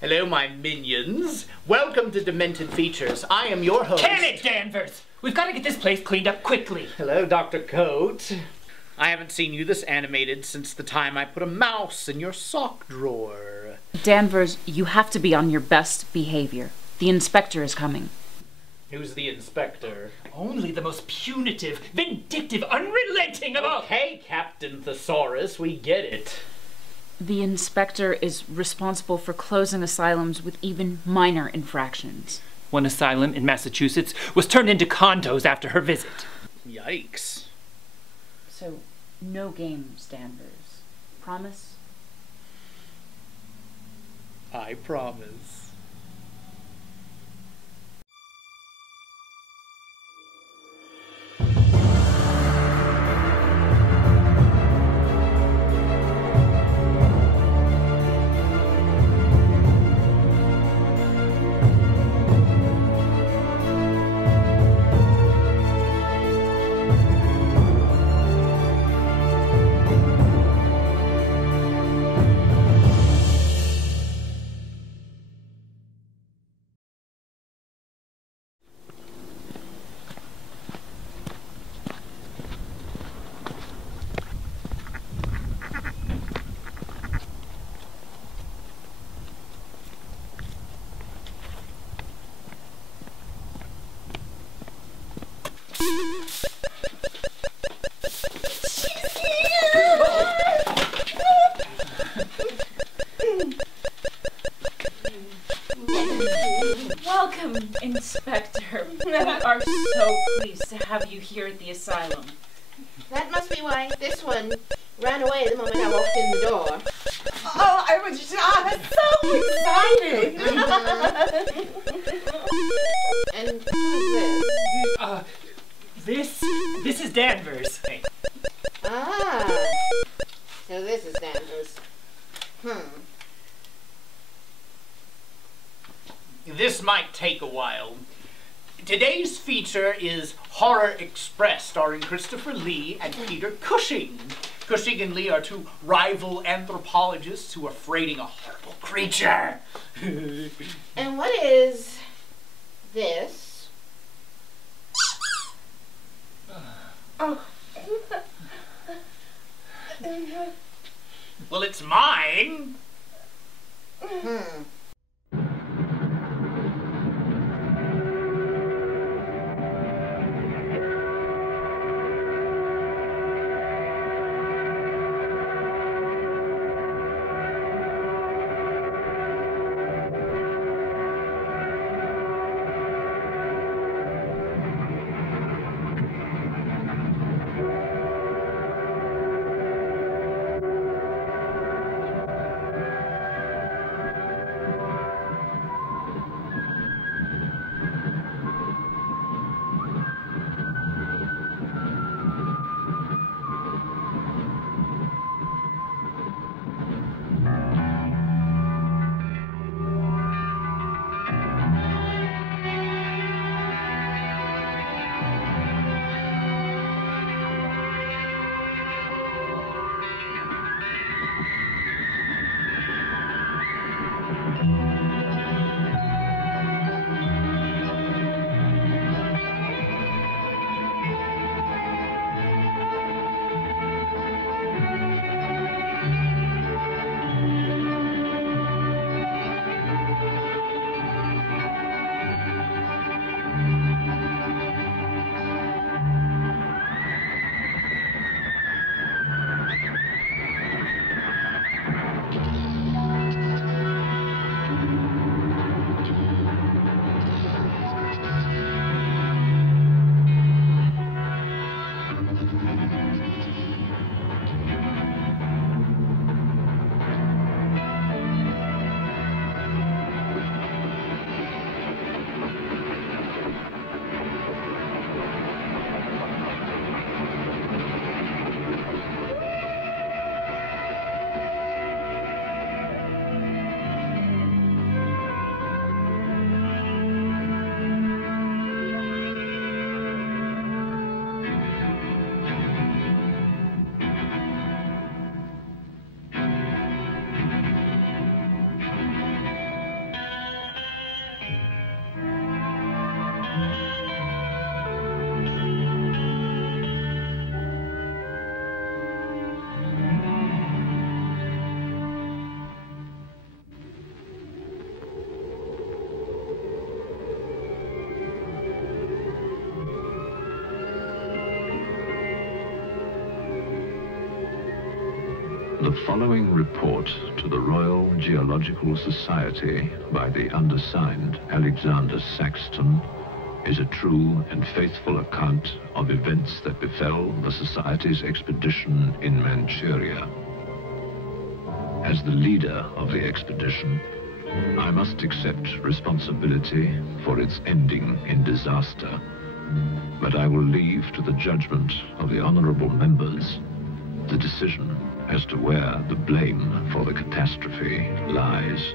Hello, my minions. Welcome to Demented Features. I am your host. Can it, Danvers? We've got to get this place cleaned up quickly. Hello, Dr. Coat. I haven't seen you this animated since the time I put a mouse in your sock drawer. Danvers, you have to be on your best behavior. The inspector is coming. Who's the inspector? Only the most punitive, vindictive, unrelenting of all. Okay, Captain Thesaurus, we get it. The inspector is responsible for closing asylums with even minor infractions. One asylum in Massachusetts was turned into condos after her visit. Yikes. So, no games, Danvers. Promise? I promise. Welcome, Inspector. We are so pleased to have you here at the asylum. That must be why this one ran away the moment I walked in the door. Oh, I was so excited! And who's this? This is Danvers. Hey. Ah, so this is Danvers. This might take a while. Today's feature is Horror Express, starring Christopher Lee and Peter Cushing. Cushing and Lee are two rival anthropologists who are freighting a horrible creature. And what is this? Oh. Well, it's mine. The following report to the Royal Geological Society by the undersigned Alexander Saxton is a true and faithful account of events that befell the Society's expedition in Manchuria. As the leader of the expedition, I must accept responsibility for its ending in disaster, but I will leave to the judgment of the honorable members the decision as to where the blame for the catastrophe lies.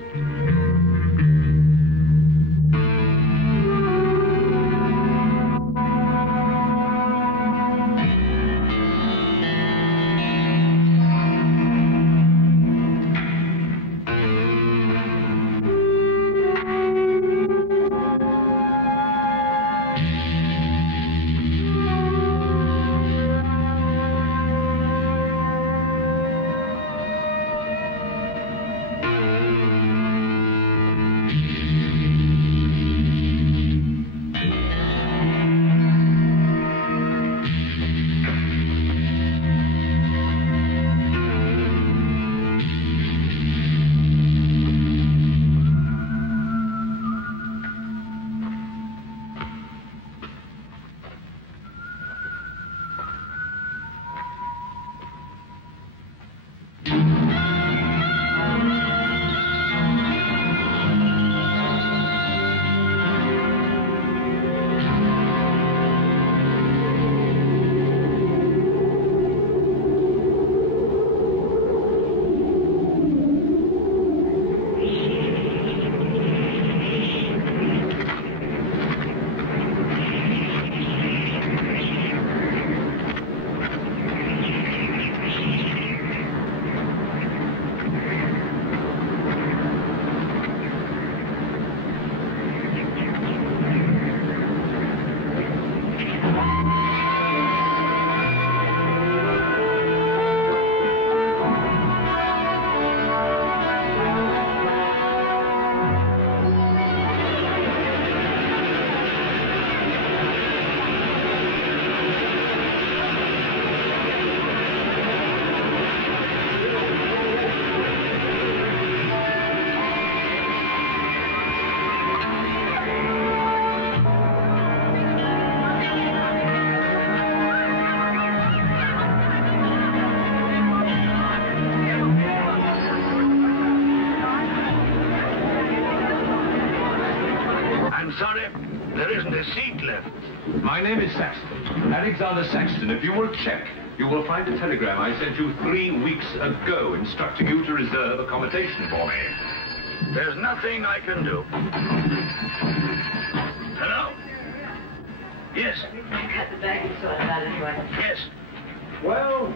My name is Saxton, Alexander Saxton. If you will check, you will find a telegram I sent you 3 weeks ago instructing you to reserve accommodation for me. There's nothing I can do. Hello? Yes. Cut the baggage sorted out anyway. Yes. Well,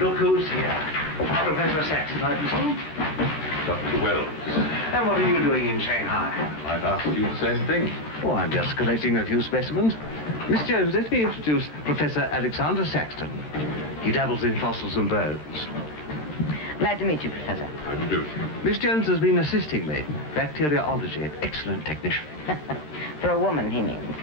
look who's here. Professor Saxton, I presume? Dr. Wells. And what are you doing in Shanghai? I'd ask you the same thing. Oh, I'm just collecting a few specimens. Miss Jones, let me introduce Professor Alexander Saxton. He dabbles in fossils and bones. Glad to meet you, Professor. How do you do? Miss Jones has been assisting me. Bacteriology, an excellent technician. For a woman, he means.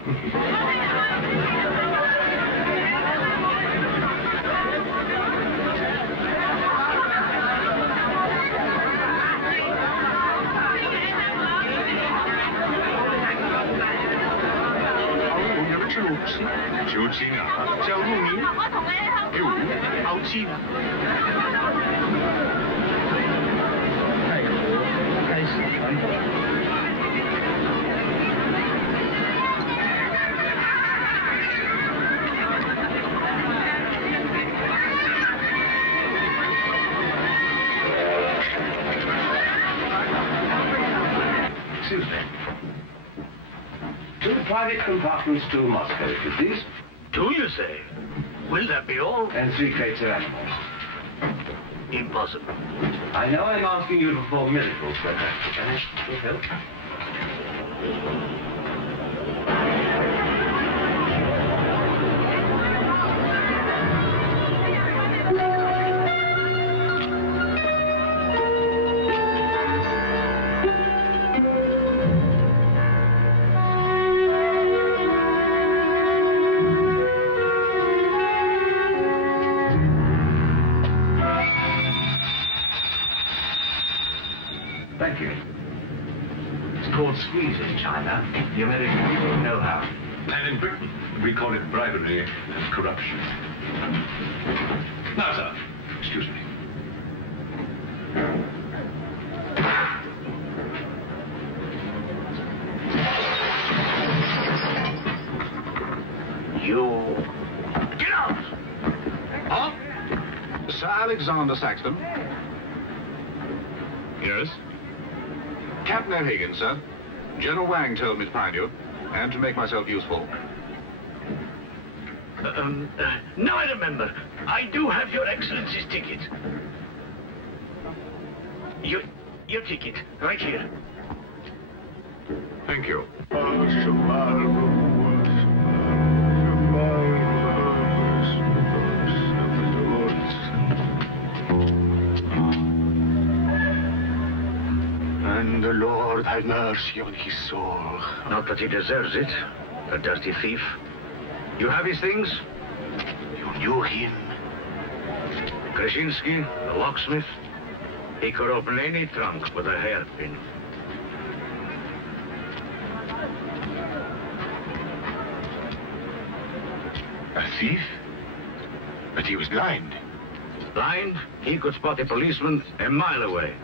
Excuse me. 2 private compartments to Moscow, if you please. 2, you say? Will that be all? And 3 crates of animals. Impossible. I know I'm asking you to perform miracles, but that will help. Thank you. It's called squeeze in China. The American people know how. And in Britain, we call it bribery and corruption. Now, sir, excuse me. You... Get out! Huh? Sir Alexander Saxton? Yes? Captain O'Hagan, sir. General Wang told me to find you, and to make myself useful. Now I remember. I do have your Excellency's ticket. Your ticket, right here. Thank you. And the Lord have mercy on his soul. Not that he deserves it, a dirty thief. You have his things? You knew him? Krasinski, the locksmith. He could open any trunk with a hairpin. A thief? But he was blind. Blind? He could spot a policeman a mile away.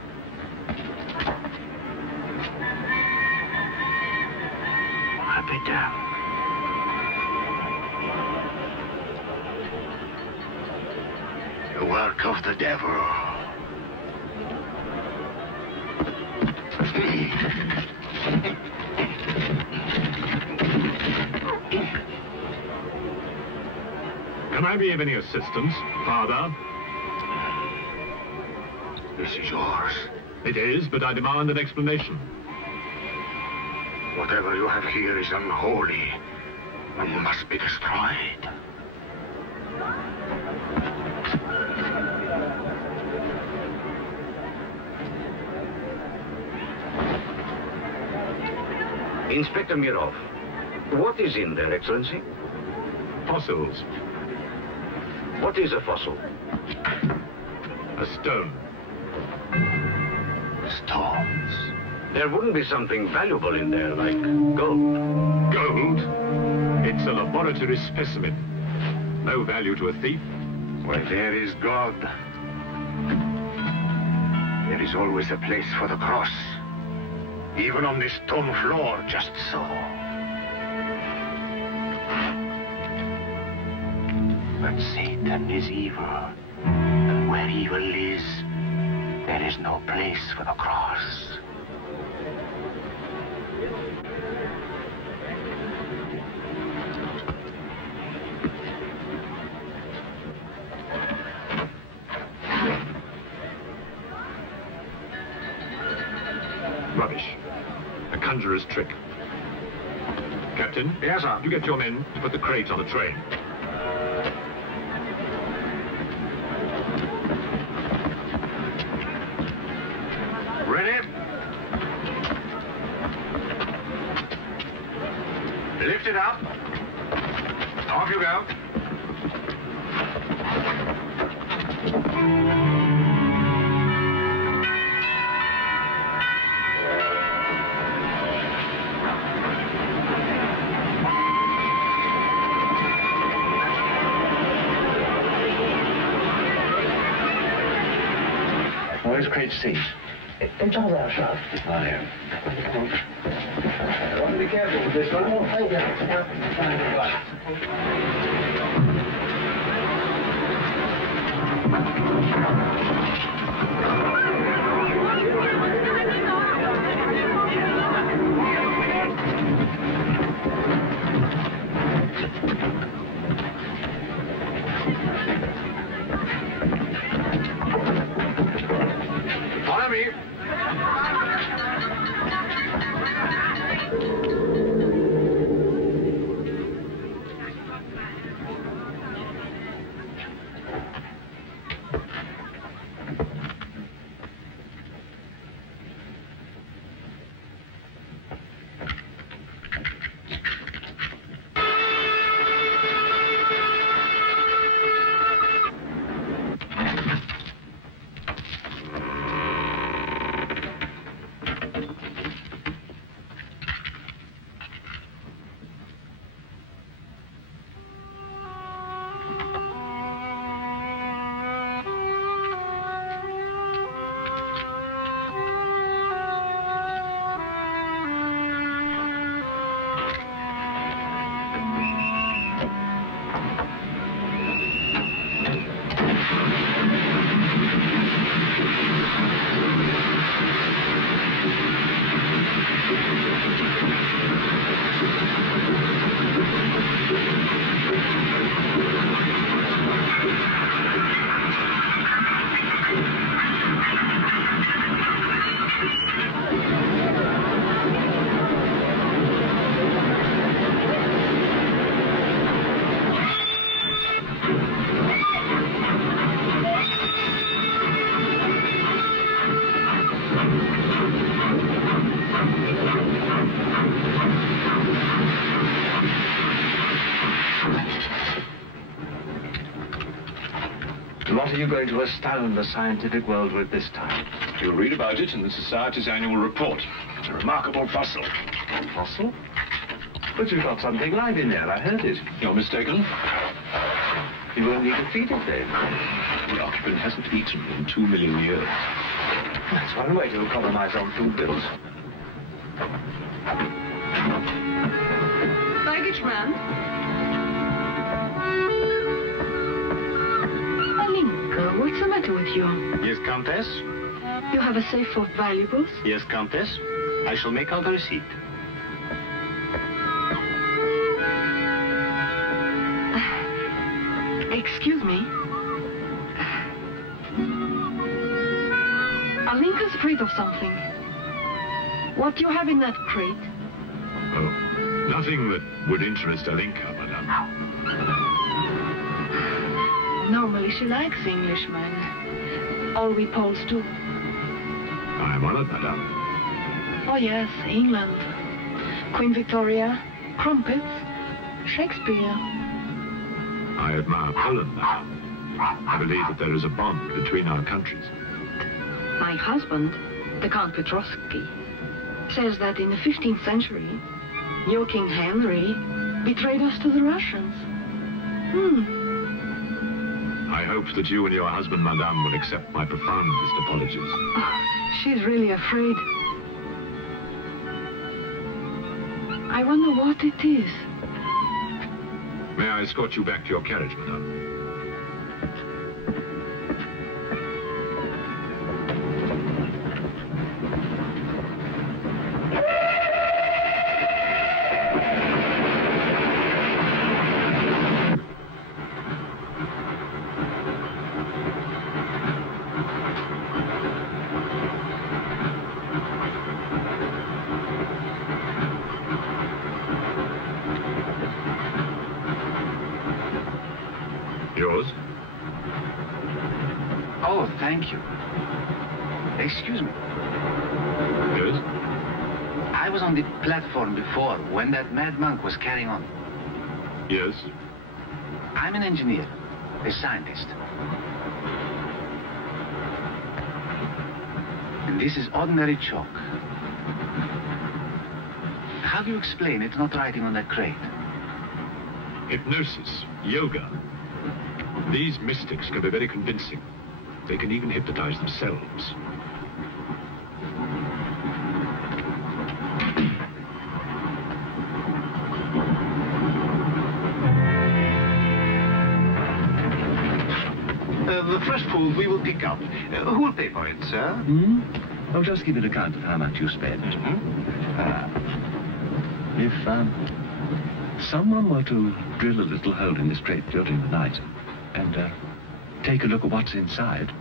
I'll be damned. The work of the devil. Can I be of any assistance, Father? This is yours. It is, but I demand an explanation. Whatever you have here is unholy and must be destroyed. Inspector Mirov, what is in there, Excellency? Fossils. What is a fossil? A stone. Stones. There wouldn't be something valuable in there, like gold. Gold? It's a laboratory specimen. No value to a thief. Where there is God, there is always a place for the cross. Even on this stone floor, just so. But Satan is evil. And where evil is, there is no place for the cross. Rubbish. A conjurer's trick. Captain? Yes, sir. You get your men to put the crate on the train. Ready? Lift it up. Off you go. Where's crate C? It's all there, sir. It's not here. I want to be careful with this one. Oh, thank you. Follow me. What are you going to astound the scientific world with this time? You'll read about it in the Society's annual report. It's a remarkable fossil. Fossil? But you've got something live in there, I heard it. You're mistaken. You won't need to feed it then. The occupant hasn't eaten in 2 million years. That's one way to economize on food bills. Baggage man? Alinka, what's the matter with you? Yes, Countess? You have a safe of valuables? Yes, Countess. I shall make out a receipt. Excuse me. Alinka's afraid of something. What do you have in that crate? Oh, nothing that would interest Alinka, madame. Normally she likes Englishmen. All we Poles do. I am honored, madame. Oh yes, England. Queen Victoria, crumpets, Shakespeare. I admire Poland, madame. I believe that there is a bond between our countries. My husband, the Count Petrovsky, says that in the 15th century, your King Henry betrayed us to the Russians. I hope that you and your husband, madame, will accept my profoundest apologies. Oh, she's really afraid. I wonder what it is. May I escort you back to your carriage, madame? Yours? Oh, thank you. Excuse me. Yes? I was on the platform before when that mad monk was carrying on. Yes? I'm an engineer, a scientist. And this is ordinary chalk. How do you explain it's not writing on that crate? Hypnosis, yoga. These mystics can be very convincing. They can even hypnotize themselves. The fresh food we will pick up. Who will pay for it, sir? Oh, just give an account of how much you spent. If someone were to drill a little hole in this crate during the night and take a look at what's inside,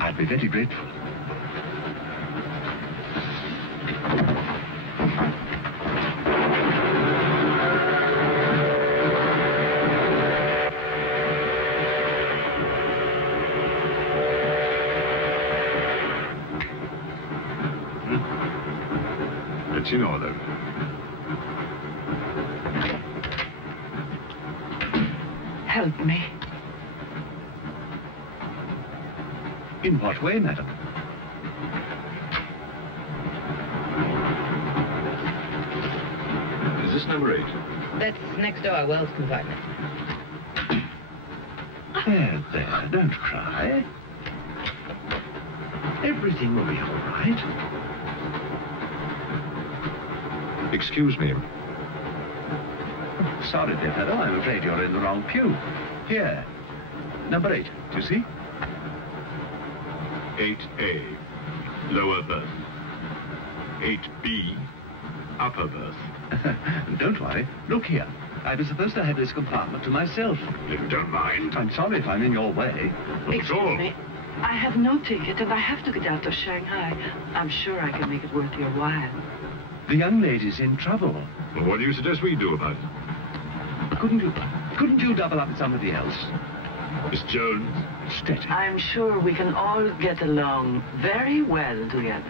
I'd be very grateful. It's in order. Help me. In what way, madam? Is this number 8? That's next door, Wells compartment. There, don't cry. Everything will be all right. Excuse me. Sorry, dear fellow, I'm afraid you're in the wrong pew. Here, number 8, do you see? 8A, lower berth. 8B, upper berth. Don't worry. Look here. I was supposed to have this compartment to myself. If you don't mind. I'm sorry if I'm in your way. Excuse me. I have no ticket and I have to get out of Shanghai. I'm sure I can make it worth your while. The young lady's in trouble. Well, what do you suggest we do about it? Couldn't you double up with somebody else? Miss Jones? Steady. I'm sure we can all get along very well together.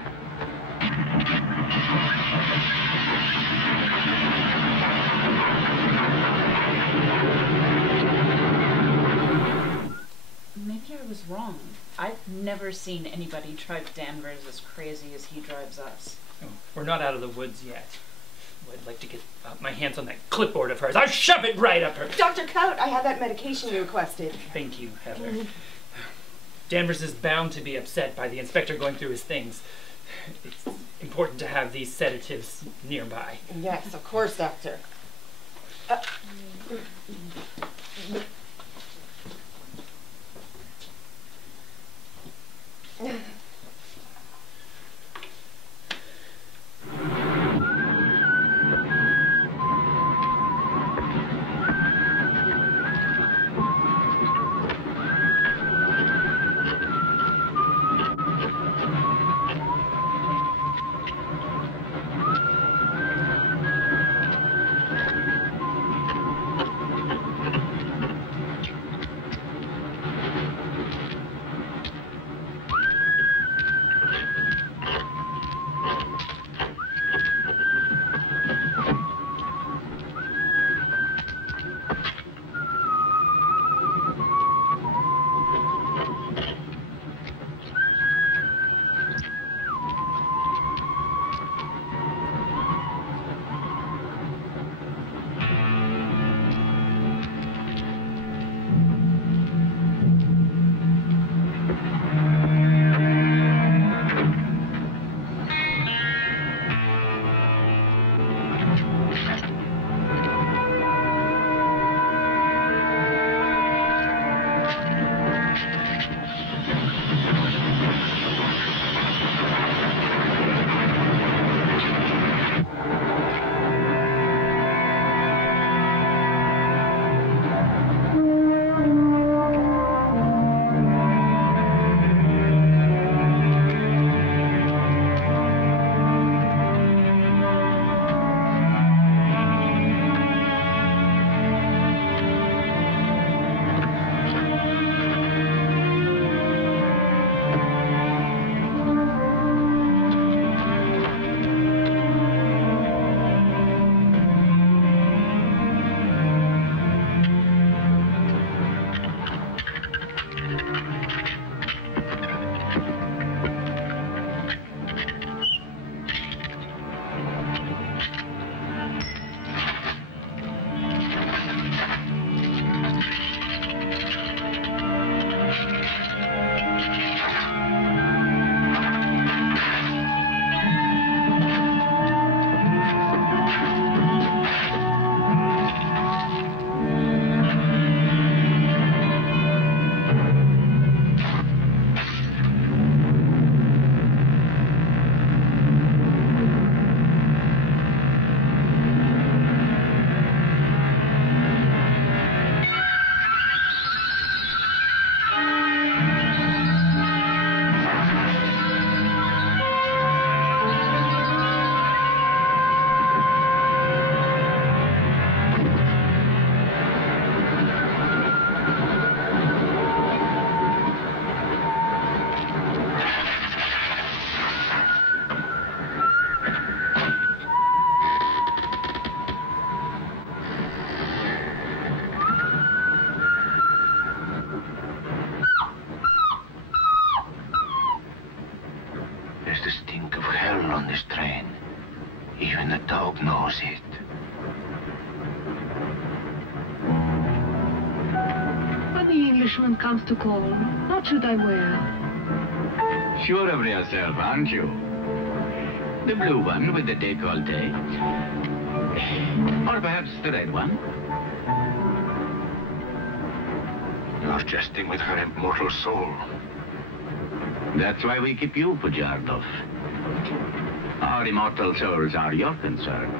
wrong? I've never seen anybody drive Danvers as crazy as he drives us. Oh, we're not out of the woods yet. Oh, I'd like to get my hands on that clipboard of hers. I'll shove it right up her. Dr. Coat, I have that medication you requested. Thank you, Heather. Danvers is bound to be upset by the inspector going through his things. It's important to have these sedatives nearby. Yes, of course, Doctor. knows it. When the Englishman comes to call, what should I wear? Sure of yourself, aren't you? The blue one with the décolleté. Or perhaps the red one. You're jesting with her immortal soul. That's why we keep you, Pujardov. Our immortal souls are your concern.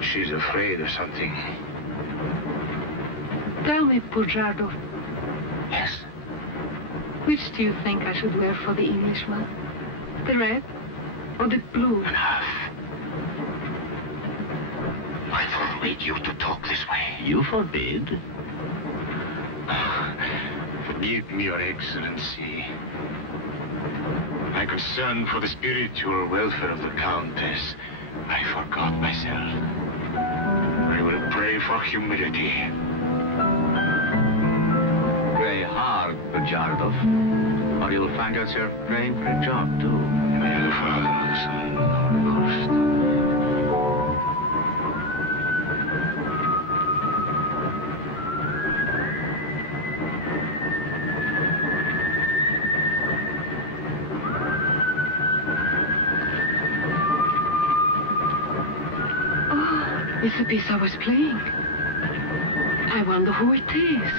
She's afraid of something. Tell me, Pujardov. Yes? Which do you think I should wear for the Englishman? The red or the blue? Enough. I forbid you to talk this way. You forbid? Forgive me, Your Excellency. My concern for the spiritual welfare of the Countess, I forgot myself. I will pray for more humidity. Pray hard, Bajardov, or you'll find yourself praying for a job, too. In the name of the Father, the Son, and the Holy Ghost. Oh, it's the piece I was playing. I wonder who it is.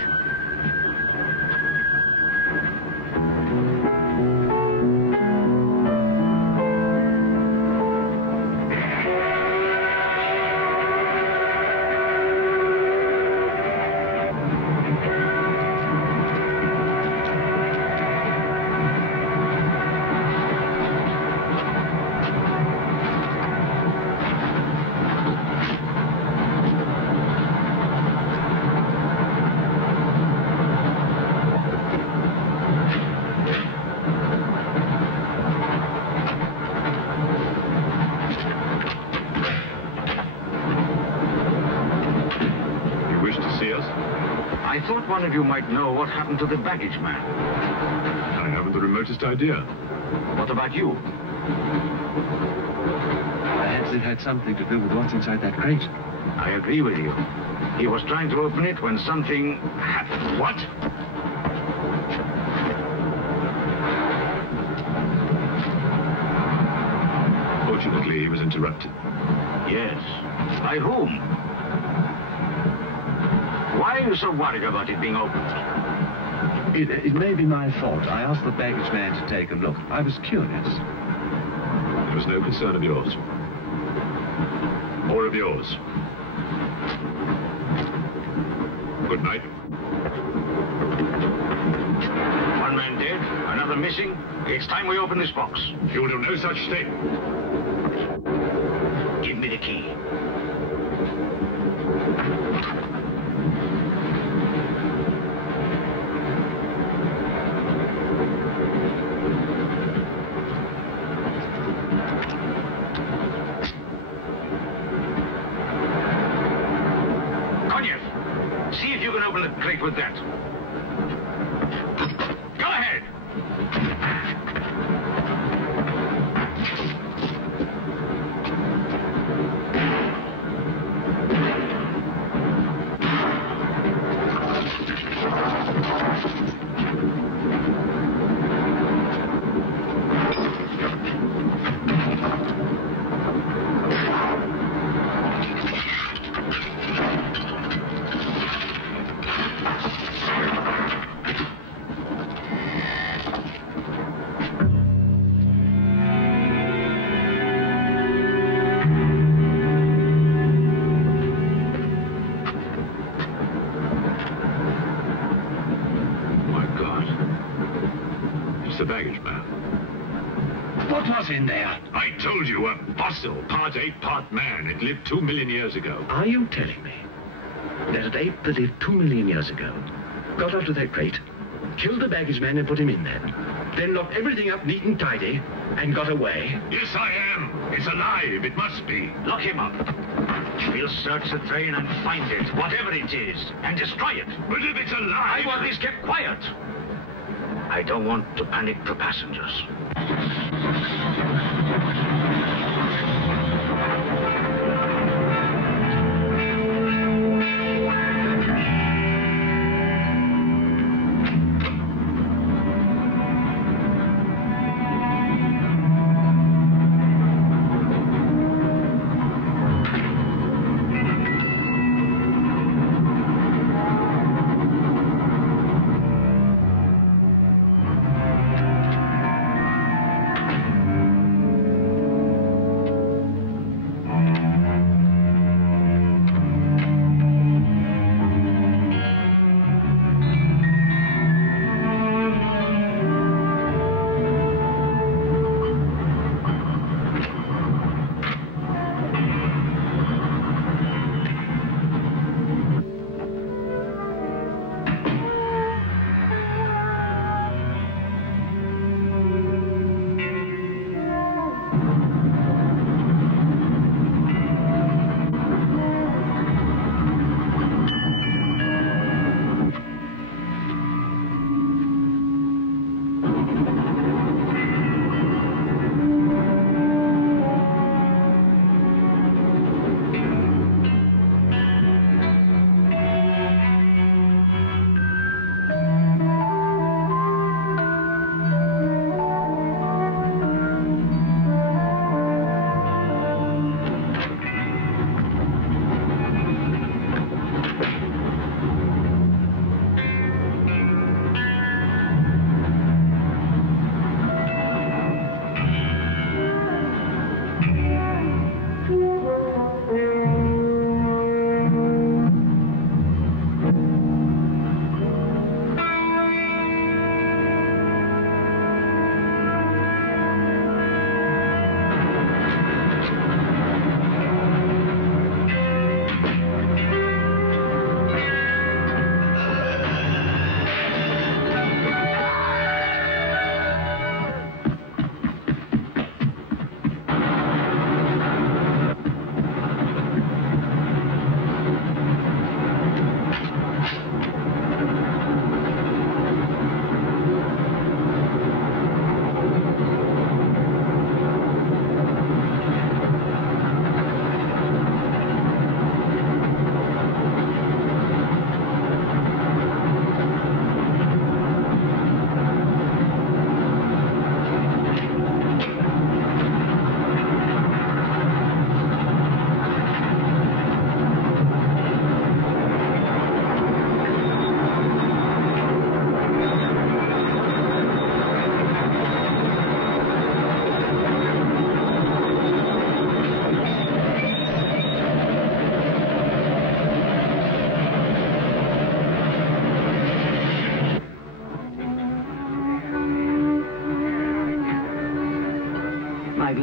I thought one of you might know what happened to the baggage man. I haven't the remotest idea. What about you? Perhaps it had something to do with what's inside that crate. I agree with you. He was trying to open it when something happened. What? Fortunately, he was interrupted. Yes. By whom? Why are you so worried about it being opened? It may be my fault. I asked the baggage man to take a look. I was curious. It was no concern of yours. Or of yours. Good night. One man dead, another missing. It's time we open this box. You'll do no such thing. Give me the key. See if you can open the crate with that. Go ahead. The baggage man. What was in there? I told you, a fossil, part ape, part man. It lived 2 million years ago. Are you telling me that an ape that lived 2 million years ago got out of that crate, killed the baggage man and put him in there, then locked everything up neat and tidy and got away? Yes, I am. It's alive. It must be. Lock him up. We'll search the train and find it, whatever it is, and destroy it. But if it's alive... I want this kept quiet. I don't want to panic the passengers.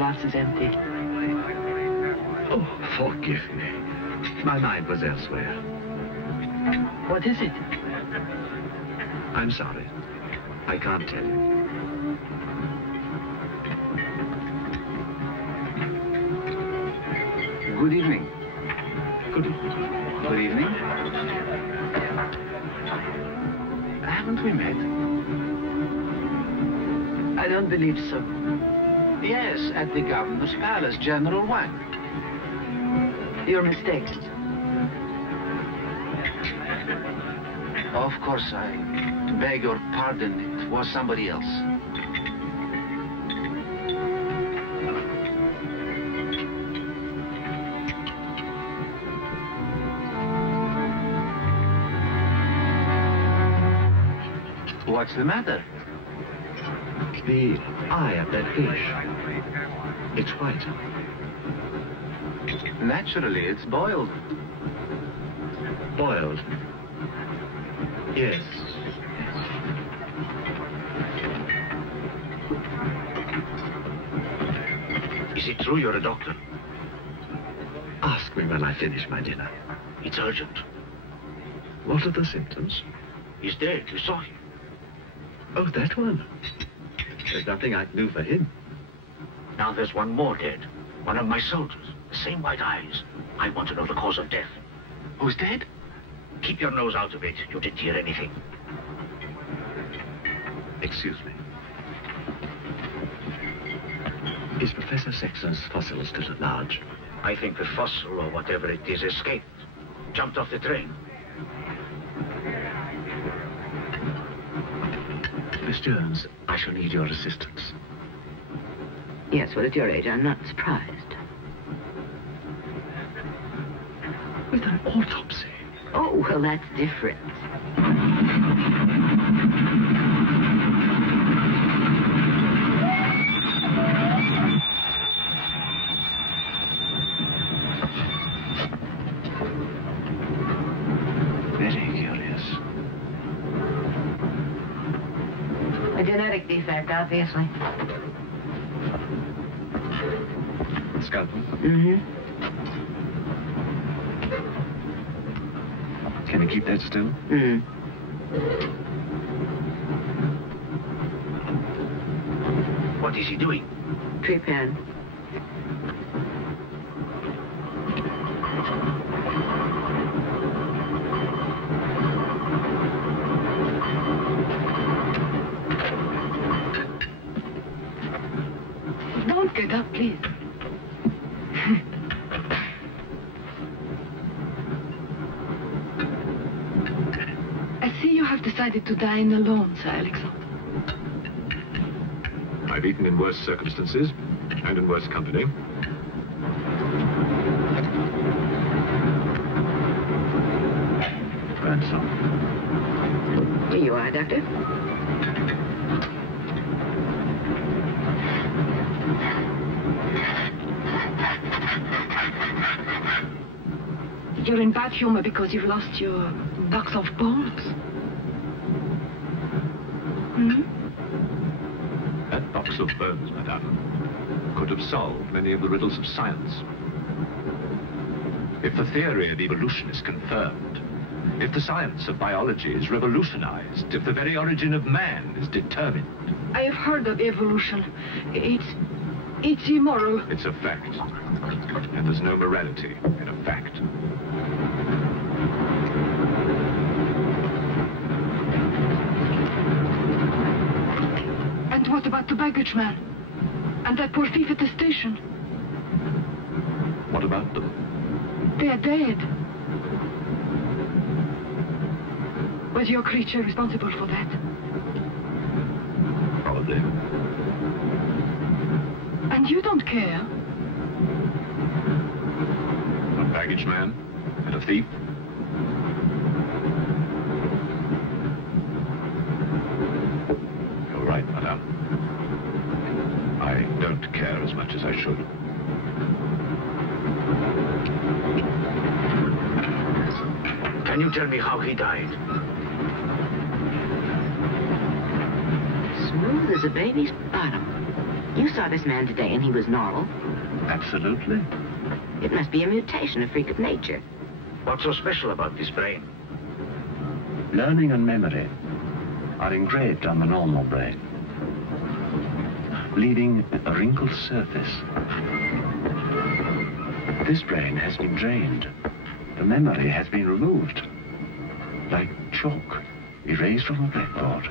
glass is empty. Oh, forgive me. My mind was elsewhere. What is it? I'm sorry. I can't tell you. Good evening. Good evening. Good evening. Haven't we met? I don't believe so. Yes, at the governor's palace, General Wang. You're mistaken. Of course, I beg your pardon. It was somebody else. What's the matter? The eye of that fish. It's white. Naturally, it's boiled. Boiled. Yes. Is it true you're a doctor? Ask me when I finish my dinner. It's urgent. What are the symptoms? He's dead. You saw him. Oh, that one. There's nothing I can do for him. Now there's one more dead. One of my soldiers. The same white eyes. I want to know the cause of death. Who's dead? Keep your nose out of it. You didn't hear anything. Excuse me. Is Professor Sexton's fossil still at large? I think the fossil, or whatever it is, escaped. Jumped off the train. Miss Jones, I shall need your assistance. Yes, well, at your age, I'm not surprised. With an autopsy. Oh, well, that's different. Very curious. A genetic defect, obviously. Scalpel? Mm-hmm. Can you keep that still? Mm-hmm. What is he doing? Trepan. Don't get up, please. I see you have decided to dine alone, Sir Alexander. I've eaten in worse circumstances and in worse company. Grandson. Here you are, Doctor. You're in bad humor because you've lost your box of bones. Hmm? That box of bones, madame, could have solved many of the riddles of science. If the theory of evolution is confirmed, if the science of biology is revolutionized, if the very origin of man is determined... I have heard of evolution. It's immoral. It's a fact. And there's no morality in a fact. And what about the baggage man? And that poor thief at the station? What about them? They're dead. Was your creature responsible for that? Probably. And you don't care? A baggage man and a thief? You're right, madame. I don't care as much as I should. Can you tell me how he died? Smooth as a baby's bottom. You saw this man today and he was normal. Absolutely. It must be a mutation, a freak of nature. What's so special about this brain? Learning and memory are engraved on the normal brain, leaving a wrinkled surface. This brain has been drained. The memory has been removed, like chalk erased from a blackboard.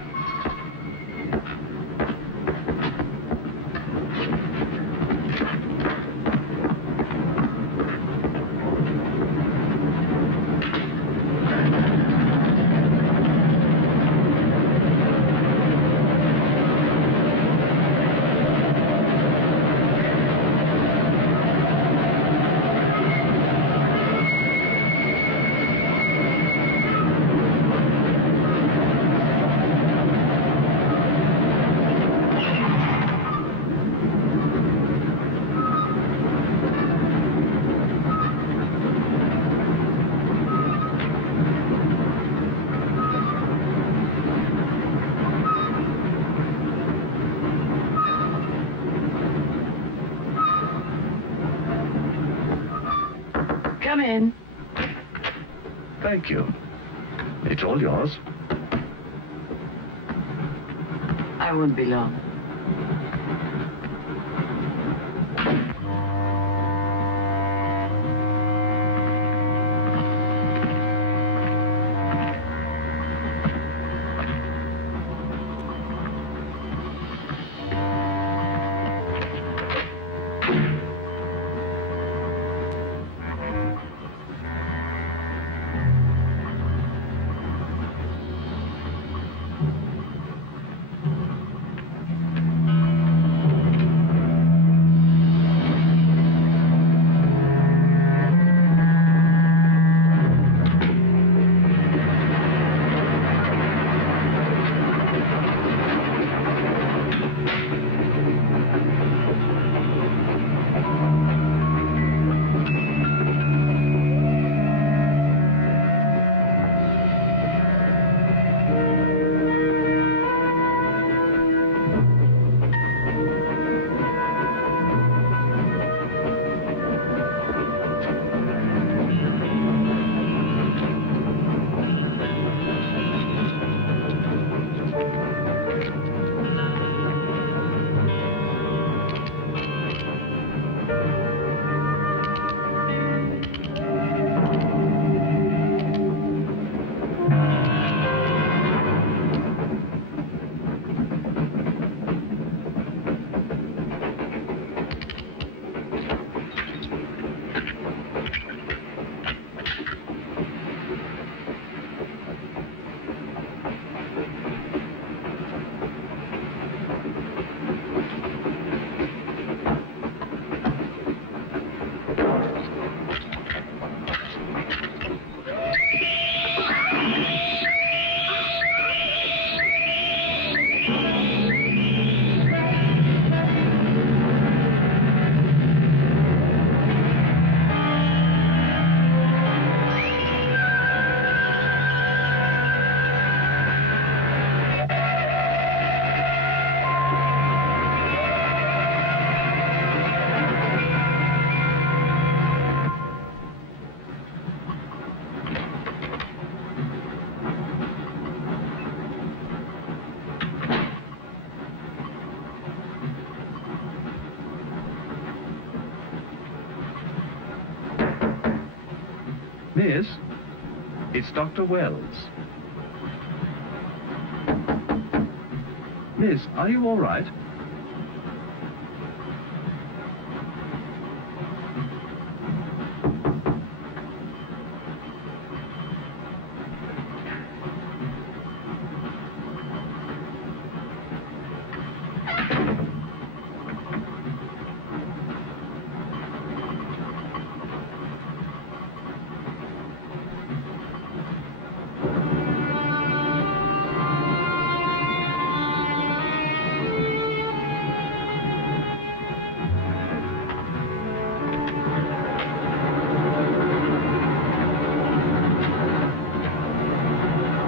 Come in. Thank you. It's all yours. I won't be long. Miss, it's Dr. Wells. Miss, are you all right?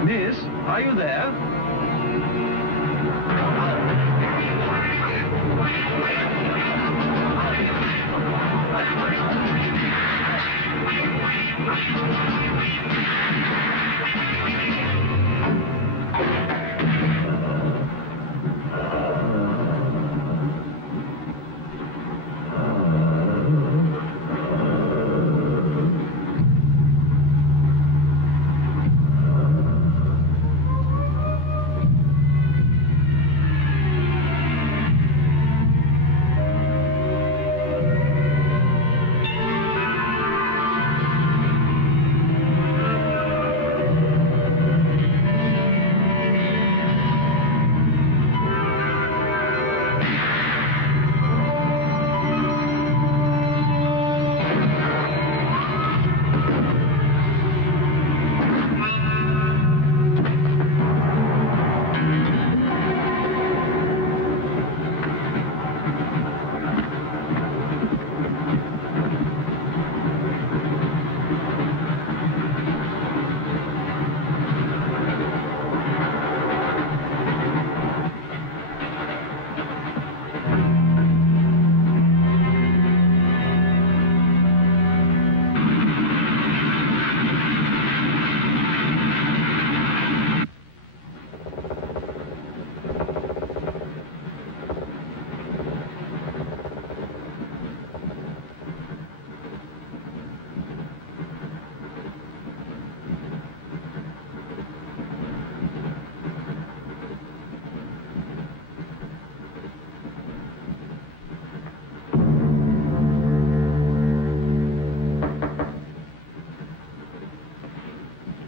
Miss, are you there?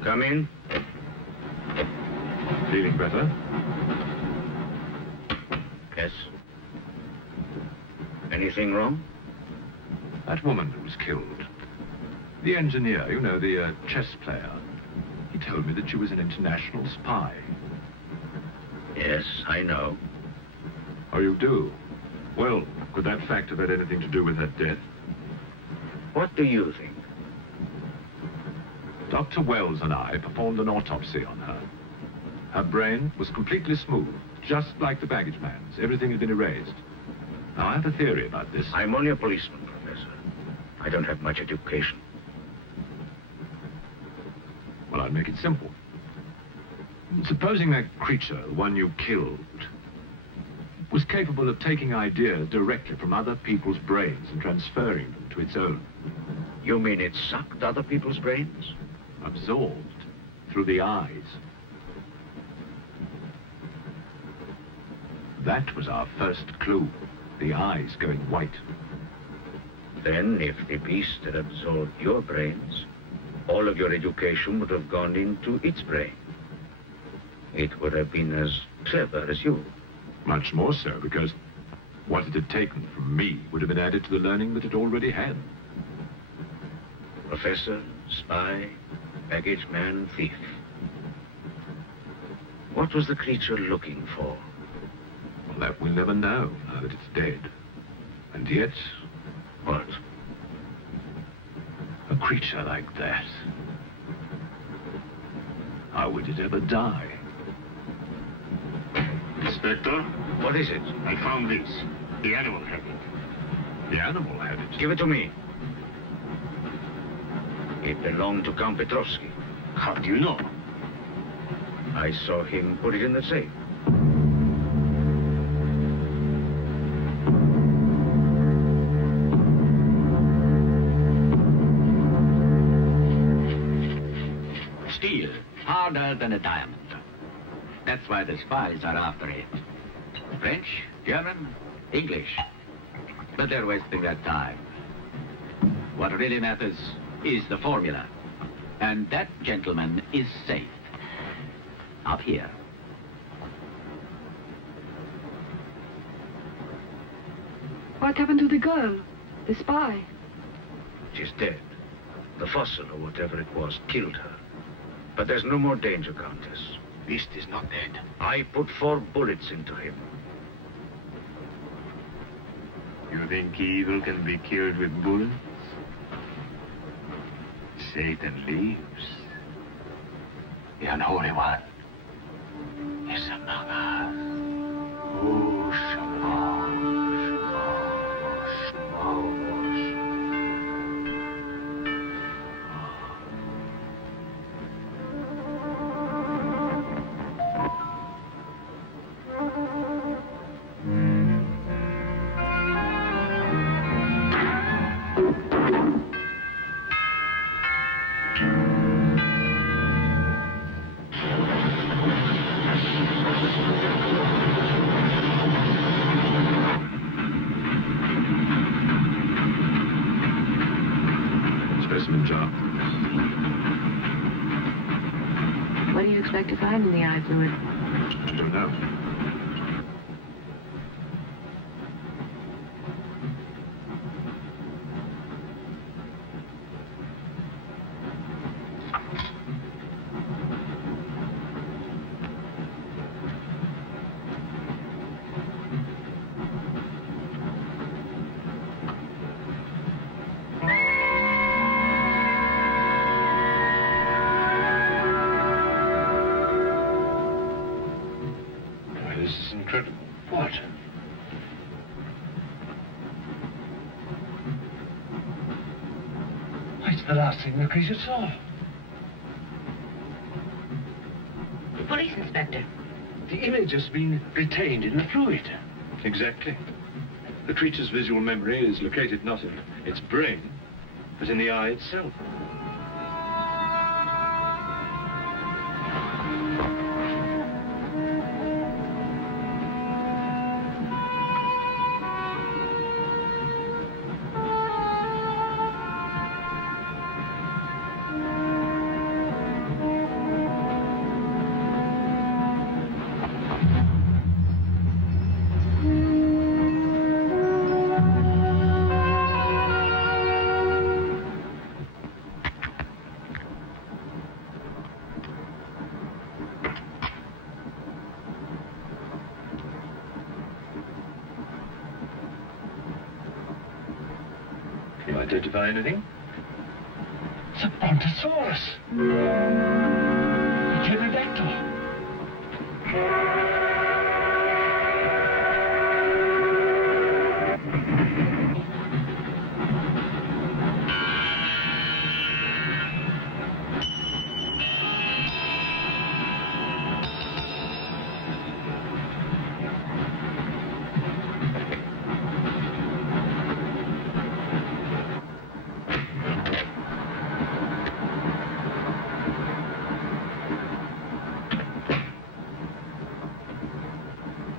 Come in. Feeling better? Yes. Anything wrong? That woman who was killed. The engineer, you know, the chess player. He told me that she was an international spy. Yes, I know. Oh, you do? Well, could that fact have had anything to do with her death? What do you think? Dr. Wells and I performed an autopsy on her. Her brain was completely smooth, just like the baggage man's. Everything had been erased. Now, I have a theory about this. I'm only a policeman, Professor. I don't have much education. Well, I'll make it simple. Supposing that creature, the one you killed, was capable of taking ideas directly from other people's brains and transferring them to its own. You mean it sucked other people's brains? Absorbed through the eyes. That was our first clue. The eyes going white. Then, if the beast had absorbed your brains, all of your education would have gone into its brain. It would have been as clever as you. Much more so, because what it had taken from me would have been added to the learning that it already had. Professor, spy, baggage man, thief. What was the creature looking for? Well, that we'll never know, now that it's dead. And yet... What? A creature like that. How would it ever die? Inspector? What is it? I found this. The animal had it. The animal had it? Give it to me. It belonged to Count Petrovsky. How do you know? I saw him put it in the safe. Steel, harder than a diamond. That's why the spies are after it. French, German, English. But they're wasting their time. What really matters is the formula. And that gentleman is safe. Up here. What happened to the girl? The spy? She's dead. The fossil, or whatever it was, killed her. But there's no more danger, Countess. Beast is not dead. I put 4 bullets into him. You think evil can be killed with bullets? Satan lives. The Unholy One is among us. Oh, Shema, Shema, What do you expect to find in the eye fluid? I don't know. Incredible. What? It's the last thing the creature saw. The police inspector. The image has been retained in the fluid. Exactly. The creature's visual memory is located not in its brain, but in the eye itself. Identify anything? It's a brontosaurus. A pterodactyl.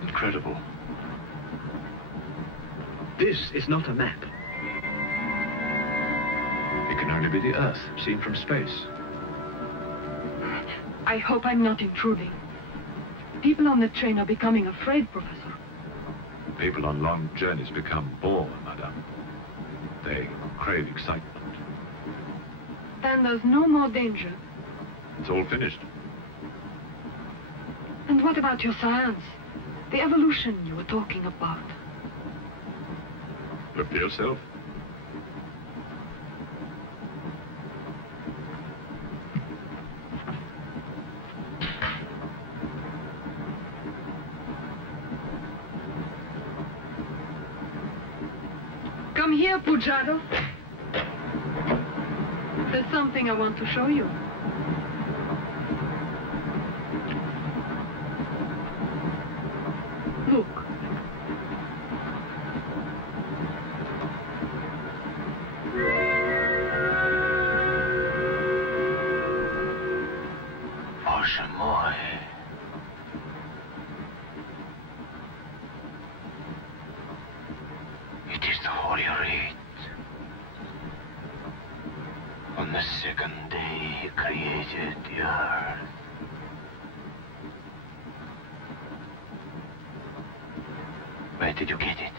Incredible. This is not a map. It can only be the Earth, seen from space. I hope I'm not intruding. People on the train are becoming afraid, Professor. People on long journeys become bored, madame. They crave excitement. Then there's no more danger. It's all finished. And what about your science? The evolution you were talking about. Look for yourself. Come here, Pujado. There's something I want to show you. Look. Bоже мой. It is the Holy Rite. On the second day he created the earth. Where did you get it?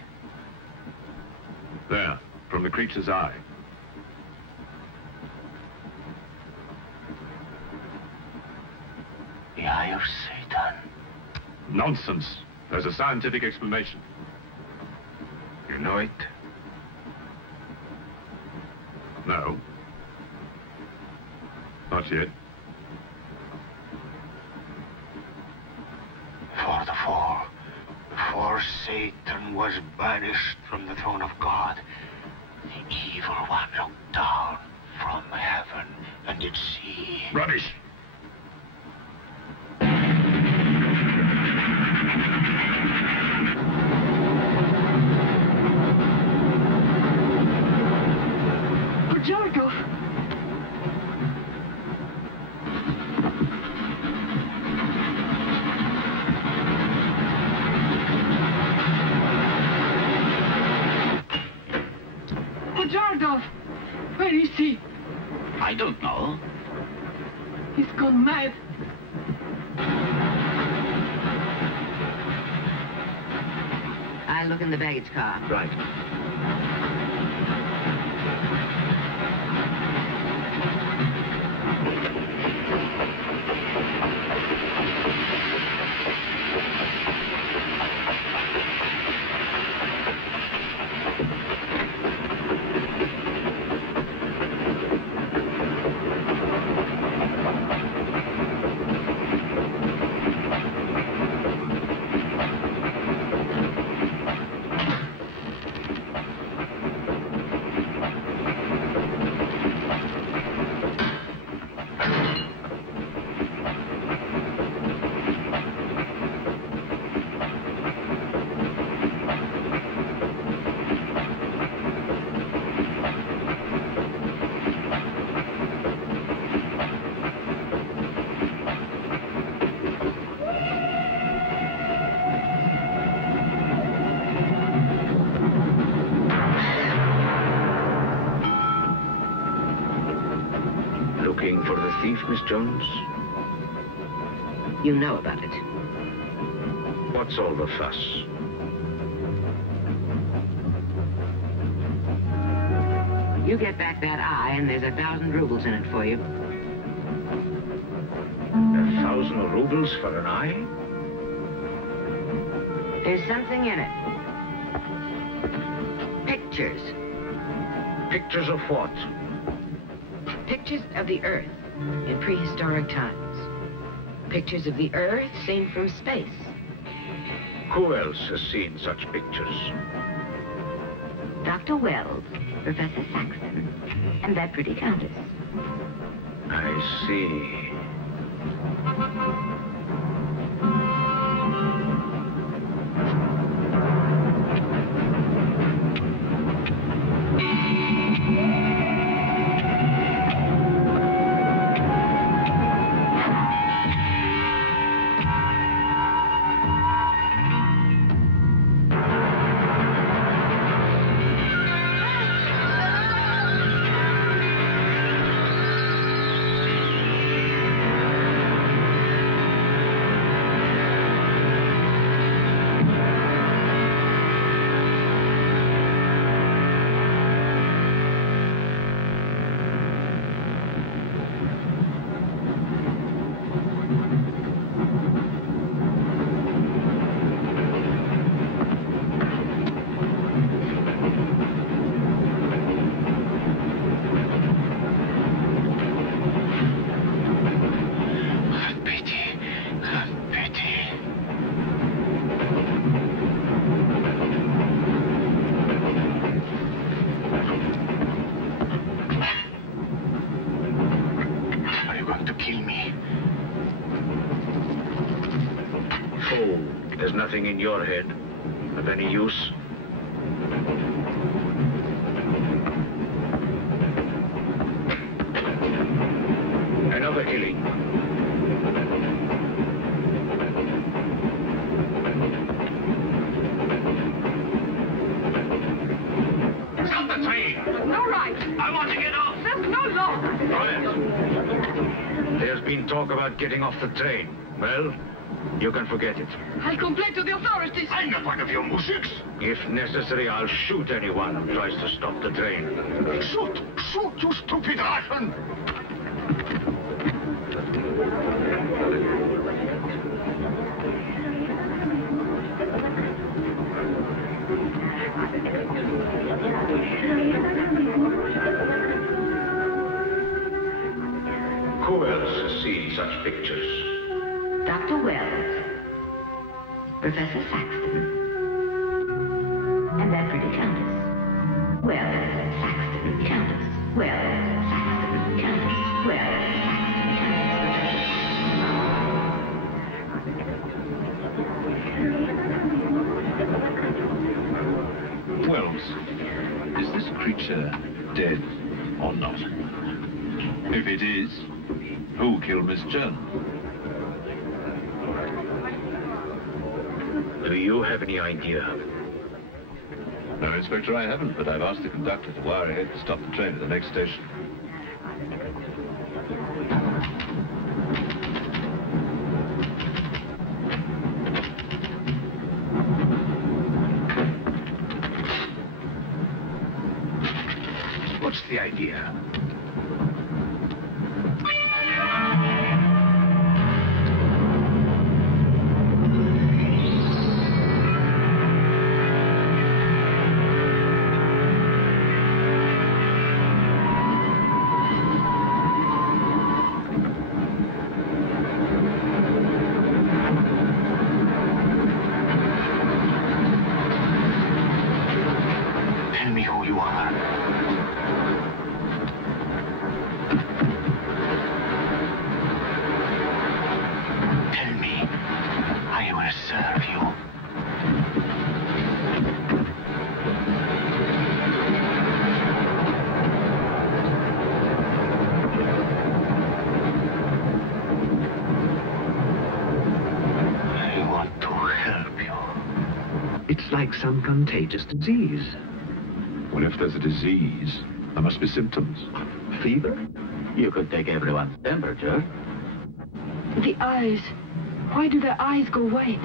There, from the creature's eye. The eye of Satan. Nonsense. There's a scientific explanation. You know it? No. Not yet. For the fall. Before Satan was banished from the throne of God, the evil one looked down from heaven and did see... Rubbish! Jargo! Pujardov! Where is he? I don't know. He's gone mad. I'll look in the baggage car. Right. Looking for the thief, Miss Jones? You know about it. What's all the fuss? You get back that eye, and there's 1,000 rubles in it for you. 1,000 rubles for an eye? There's something in it. Pictures. Pictures of what? Pictures of the Earth in prehistoric times. Pictures of the Earth seen from space. Who else has seen such pictures? Dr. Wells, Professor Saxton, and that pretty countess. I see. Nothing in your head of any use? Another killing. Stop the train! No right. I want to get off! There's no law. Quiet. There's been talk about getting off the train. Well, you can forget it. I'll complain to the authorities. I'm not one of your mujiks. If necessary, I'll shoot anyone who tries to stop the train. Shoot! Shoot, you stupid Russian! Who else has seen such pictures? Dr. Wells, Professor Saxton, and that pretty countess. Wells, Saxton, countess. Wells, Saxton, countess. Wells, Saxton, countess. Wells, is this creature dead or not? If it is, who killed Miss Jones? Do you have any idea? No, Inspector, I haven't, but I've asked the conductor to wire ahead to stop the train at the next station. What's the idea? Like some contagious disease. Well, if there's a disease, there must be symptoms. Fever? You could take everyone's temperature. The eyes. Why do their eyes go white?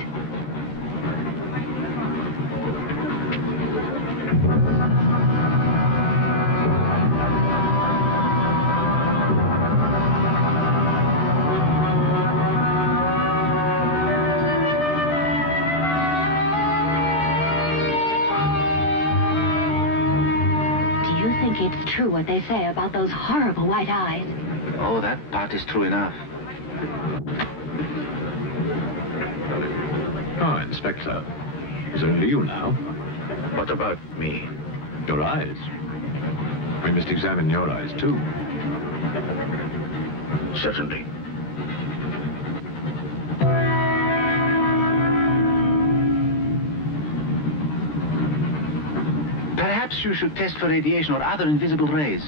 It's true what they say about those horrible white eyes. Oh, that part is true enough. Ah, Inspector. It's only you now. What about me? Your eyes. We must examine your eyes, too. Certainly. Perhaps you should test for radiation or other invisible rays.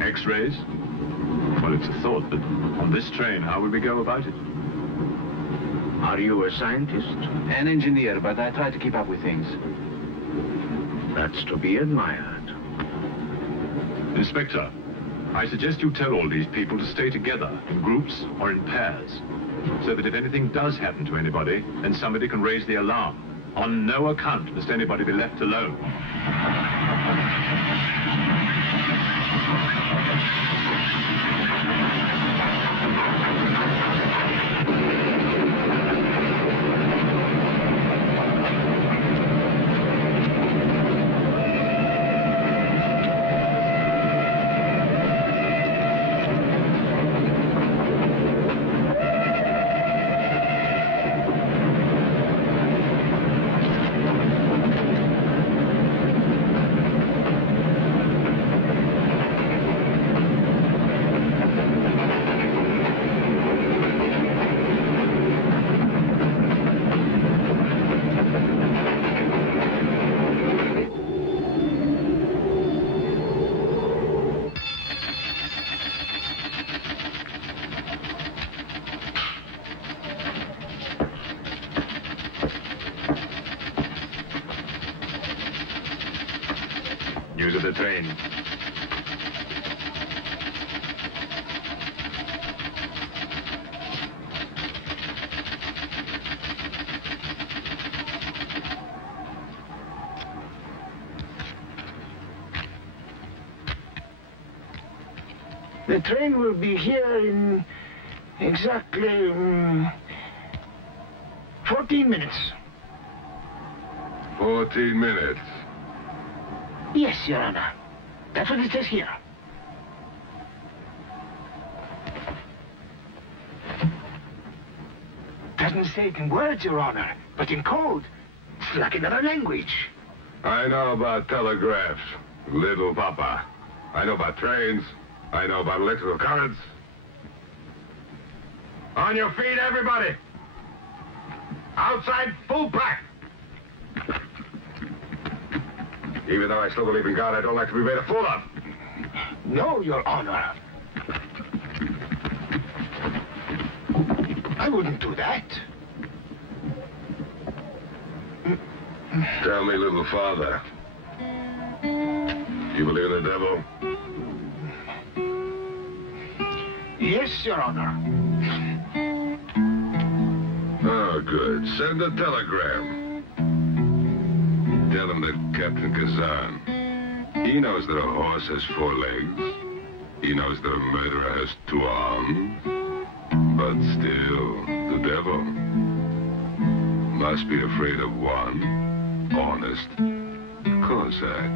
X-rays? Well, it's a thought, but on this train, how would we go about it? Are you a scientist? An engineer, but I try to keep up with things. That's to be admired. Inspector, I suggest you tell all these people to stay together, in groups or in pairs, so that if anything does happen to anybody, then somebody can raise the alarm. On no account must anybody be left alone. News of the train. The train will be here in exactly 14 minutes. 14 minutes. Yes, Your Honor. That's what it says here. Doesn't say it in words, Your Honor, but in code. It's like another language. I know about telegraphs, little papa. I know about trains. I know about electrical currents. On your feet, everybody. Outside, full pack. Even though I still believe in God, I don't like to be made a fool of. No, Your Honor. I wouldn't do that. Tell me, little father. You believe in the devil? Yes, Your Honor. Oh, good. Send a telegram. Tell him that Captain Kazan, he knows that a horse has 4 legs. He knows that a murderer has 2 arms. But still, the devil must be afraid of one honest Cossack,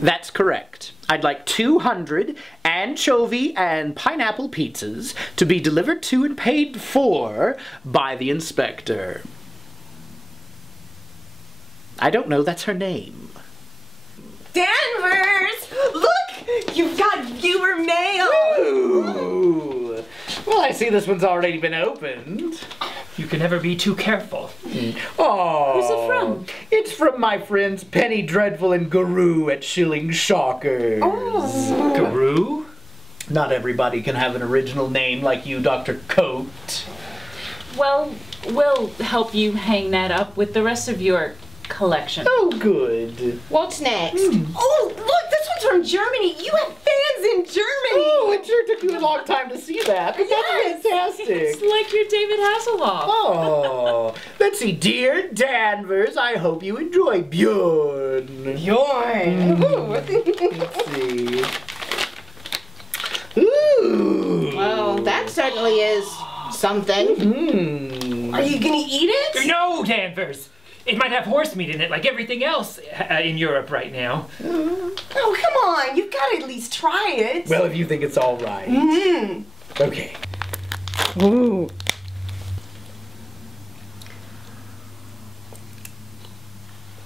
That's correct. I'd like 200 anchovy and pineapple pizzas to be delivered to and paid for by the inspector. I don't know, that's her name. Danvers! Look! You've got viewer mail! Ooh. Well, I see this one's already been opened. You can never be too careful. Oh, Who's it from? It's from my friends Penny Dreadful and Guru at Shilling Shockers. Oh. Guru? Not everybody can have an original name like you, Dr. Coat. Well, we'll help you hang that up with the rest of your collection. Oh, good. What's next? Oh, look, this one's from Germany. You have fans in Germany. Oh, it sure took you a long time to see that, but that's fantastic. It's like you're David Hasselhoff. Oh, let's see. Dear Danvers, I hope you enjoy Bjorn. Bjorn. Let's see. Ooh. Well, that certainly is something. Are you gonna eat it? No, Danvers! It might have horse meat in it, like everything else in Europe right now. Oh, come on. You've got to at least try it. Well, if you think it's all right. Okay. Ooh.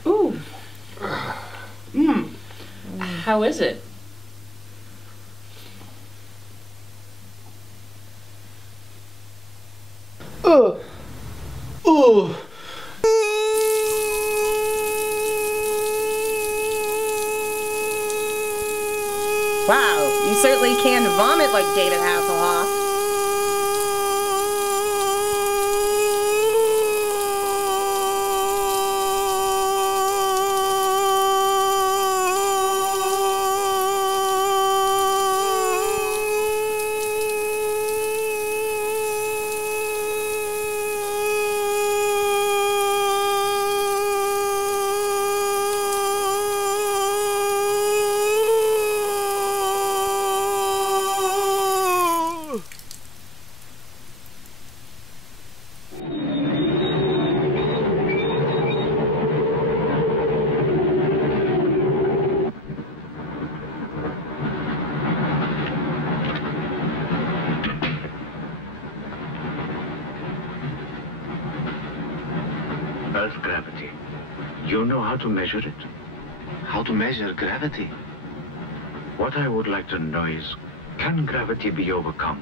Ooh. How is it? Wow, you certainly can vomit like David Hasselhoff. Earth gravity. You know how to measure it? How to measure gravity? What I would like to know is, can gravity be overcome?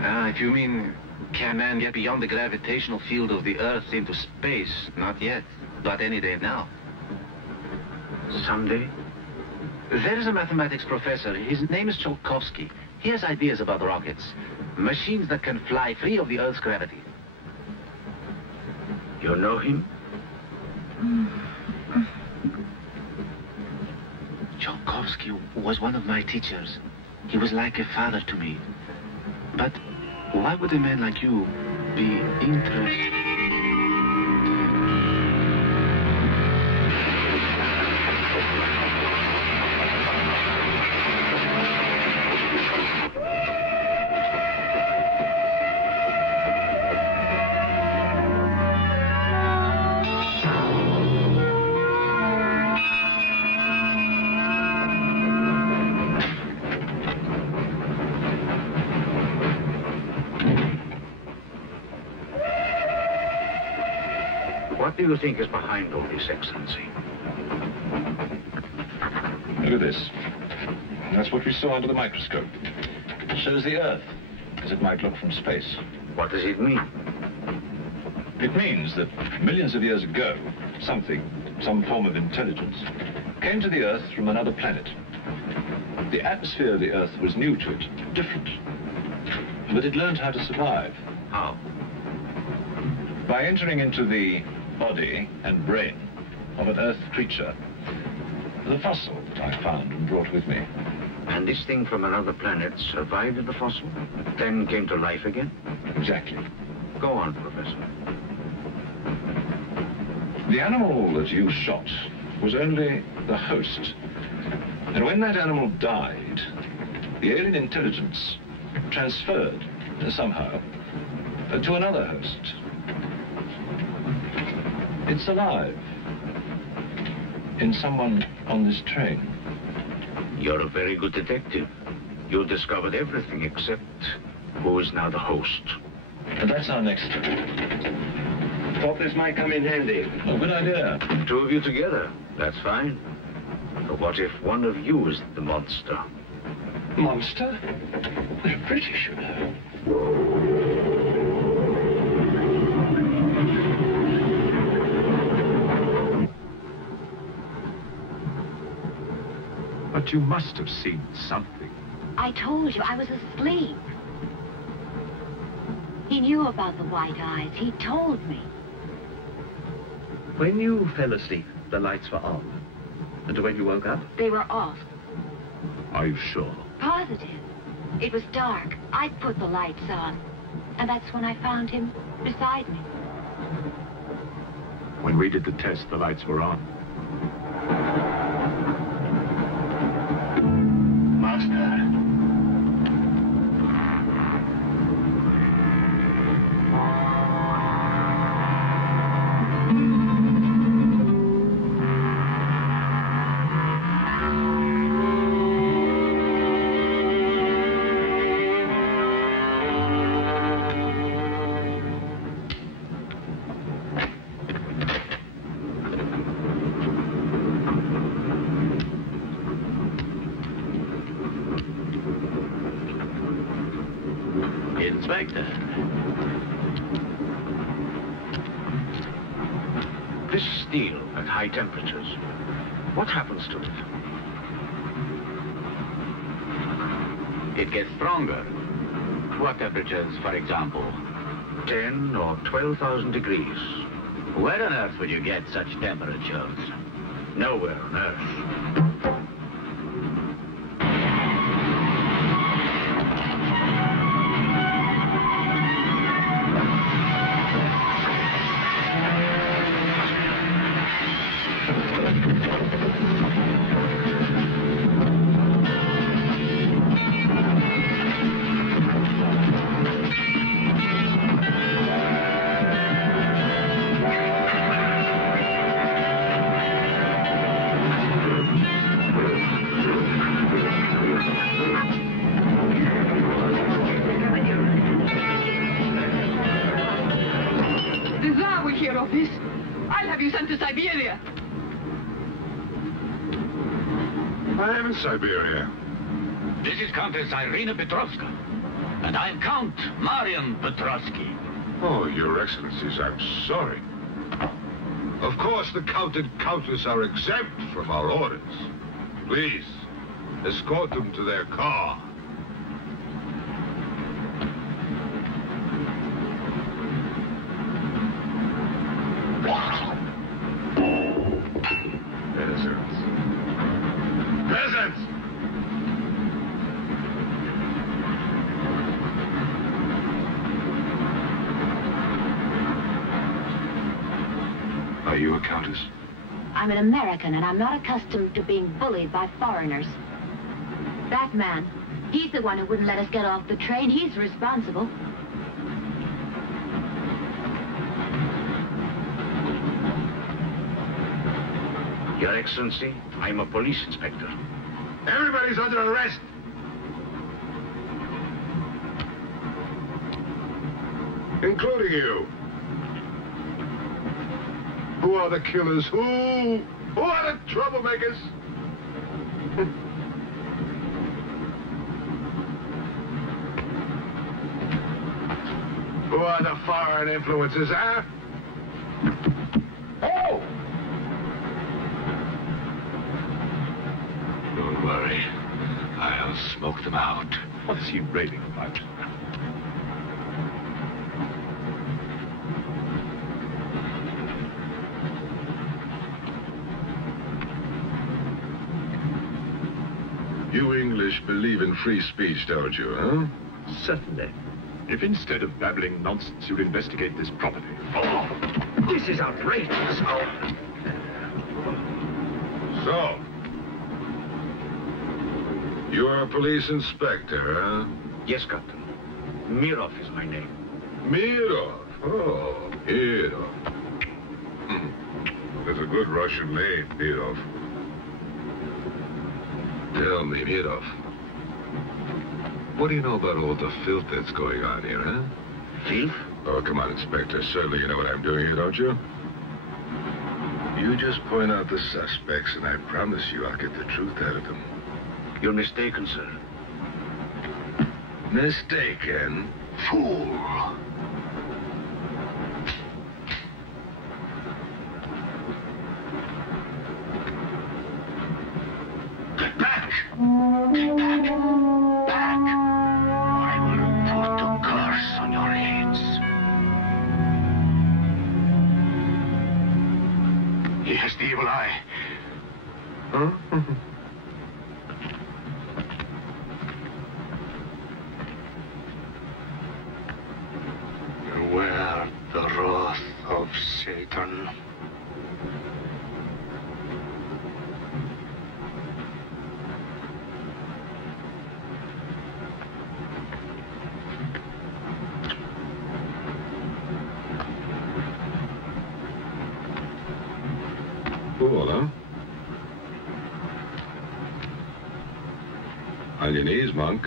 If you mean, can man get beyond the gravitational field of the Earth into space? Not yet, but any day now. Someday? There is a mathematics professor. His name is Tsiolkovsky. He has ideas about rockets. Machines that can fly free of the Earth's gravity. You know him? Tsiolkovsky was one of my teachers. He was like a father to me. But why would a man like you be interested? What do you think is behind all this, Excellency? Look at this. That's what we saw under the microscope. It shows the Earth as it might look from space. What does it mean? It means that millions of years ago, some form of intelligence, came to the Earth from another planet. The atmosphere of the Earth was new to it, different. But it learned how to survive. How? By entering into the body and brain of an Earth creature. The fossil that I found and brought with me. And this thing from another planet survived in the fossil, then came to life again? Exactly. Go on, Professor. The animal that you shot was only the host. And when that animal died, the alien intelligence transferred somehow to another host. It's alive in someone on this train. You're a very good detective. You discovered everything except who is now the host. And that's our next step. Thought this might come in handy. Oh, good idea. Two of you together. That's fine. But what if one of you is the monster? Monster? We're British, you know. But you must have seen something. I told you, I was asleep. He knew about the white eyes. He told me. When you fell asleep, the lights were on. And when you woke up? They were off. Are you sure? Positive. It was dark. I put the lights on. And that's when I found him beside me. When we did the test, the lights were on. Master. like that. This steel at high temperatures, what happens to it? It gets stronger. What temperatures, for example? 10 or 12,000 degrees. Where on earth would you get such temperatures? Nowhere on earth. The Tsar will hear of this. I'll have you sent to Siberia. I am in Siberia. This is Countess Irina Petrovska, and I'm Count Marian Petrovsky. Oh, Your Excellencies, I'm sorry. Of course, the Count and Countess are exempt from our orders. Please, escort them to their car. Peasants. Peasants! Are you a countess? I'm an American, and I'm not accustomed to being bullied by foreigners. That man, he's the one who wouldn't let us get off the train. He's responsible. Your Excellency, I'm a police inspector. Everybody's under arrest. Including you. Who are the killers? Who are the troublemakers? Who are the foreign influences, huh? Oh! Don't worry. I'll smoke them out. What is he raving about? You English believe in free speech, don't you, huh? Certainly. If instead of babbling nonsense, you'd investigate this properly. Oh, this is outrageous. So, you're a police inspector, huh? Yes, Captain. Mirov is my name. Mirov? Oh, Mirov. That's a good Russian name, Mirov. Tell me, Mirov, what do you know about all the filth that's going on here, huh? Filth? Oh, come on, Inspector. Certainly you know what I'm doing here, don't you? You just point out the suspects, and I promise you I'll get the truth out of them. You're mistaken, sir. Mistaken? Fool. Get back! Get back! Back! Or I will put a curse on your heads. He has the evil eye. Huh? Beware the wrath of Satan. Cool, huh? On your knees, monk.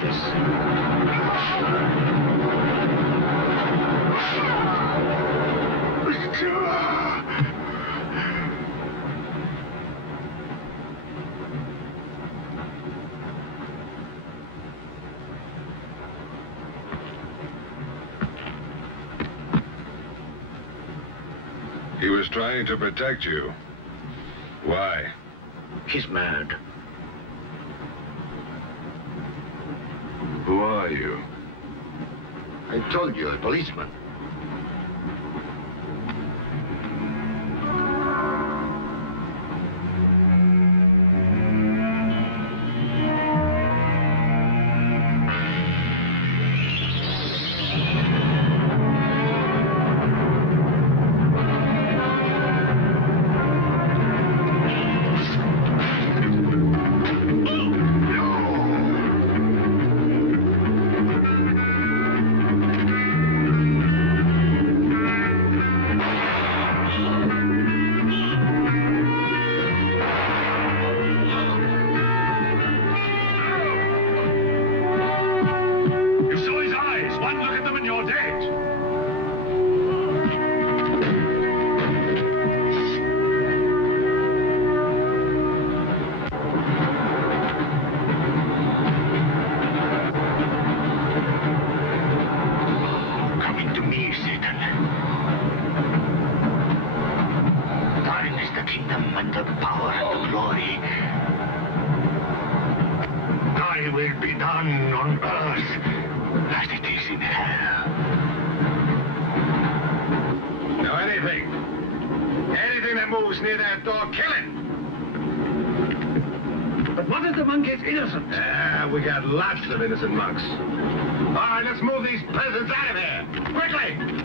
this. He was trying to protect you. Why? He's mad. Who are you? I told you, a policeman. We got lots of innocent monks. All right, let's move these peasants out of here. Quickly!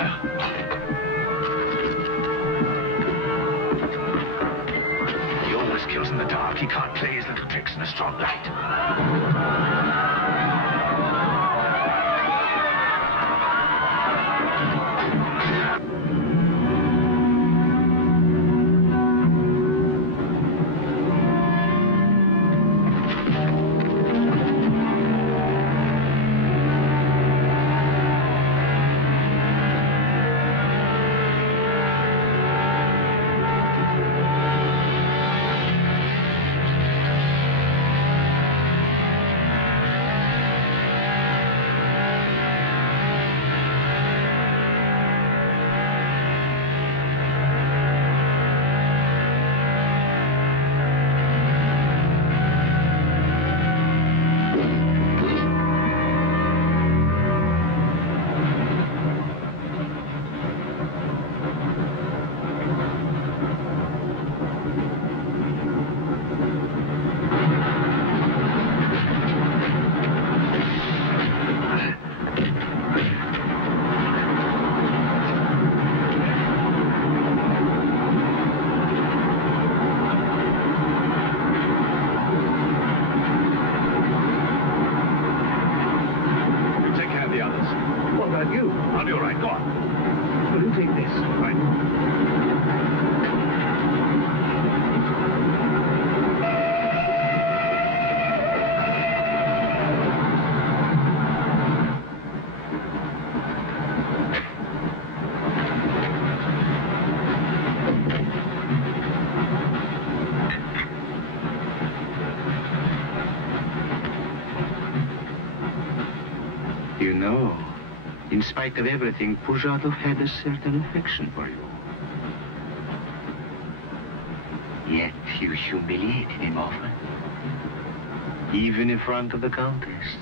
there. He always kills in the dark. He can't play his little tricks in a strong light. You know, in spite of everything, Pujatov had a certain affection for you. Yet you humiliated him often, even in front of the Countess.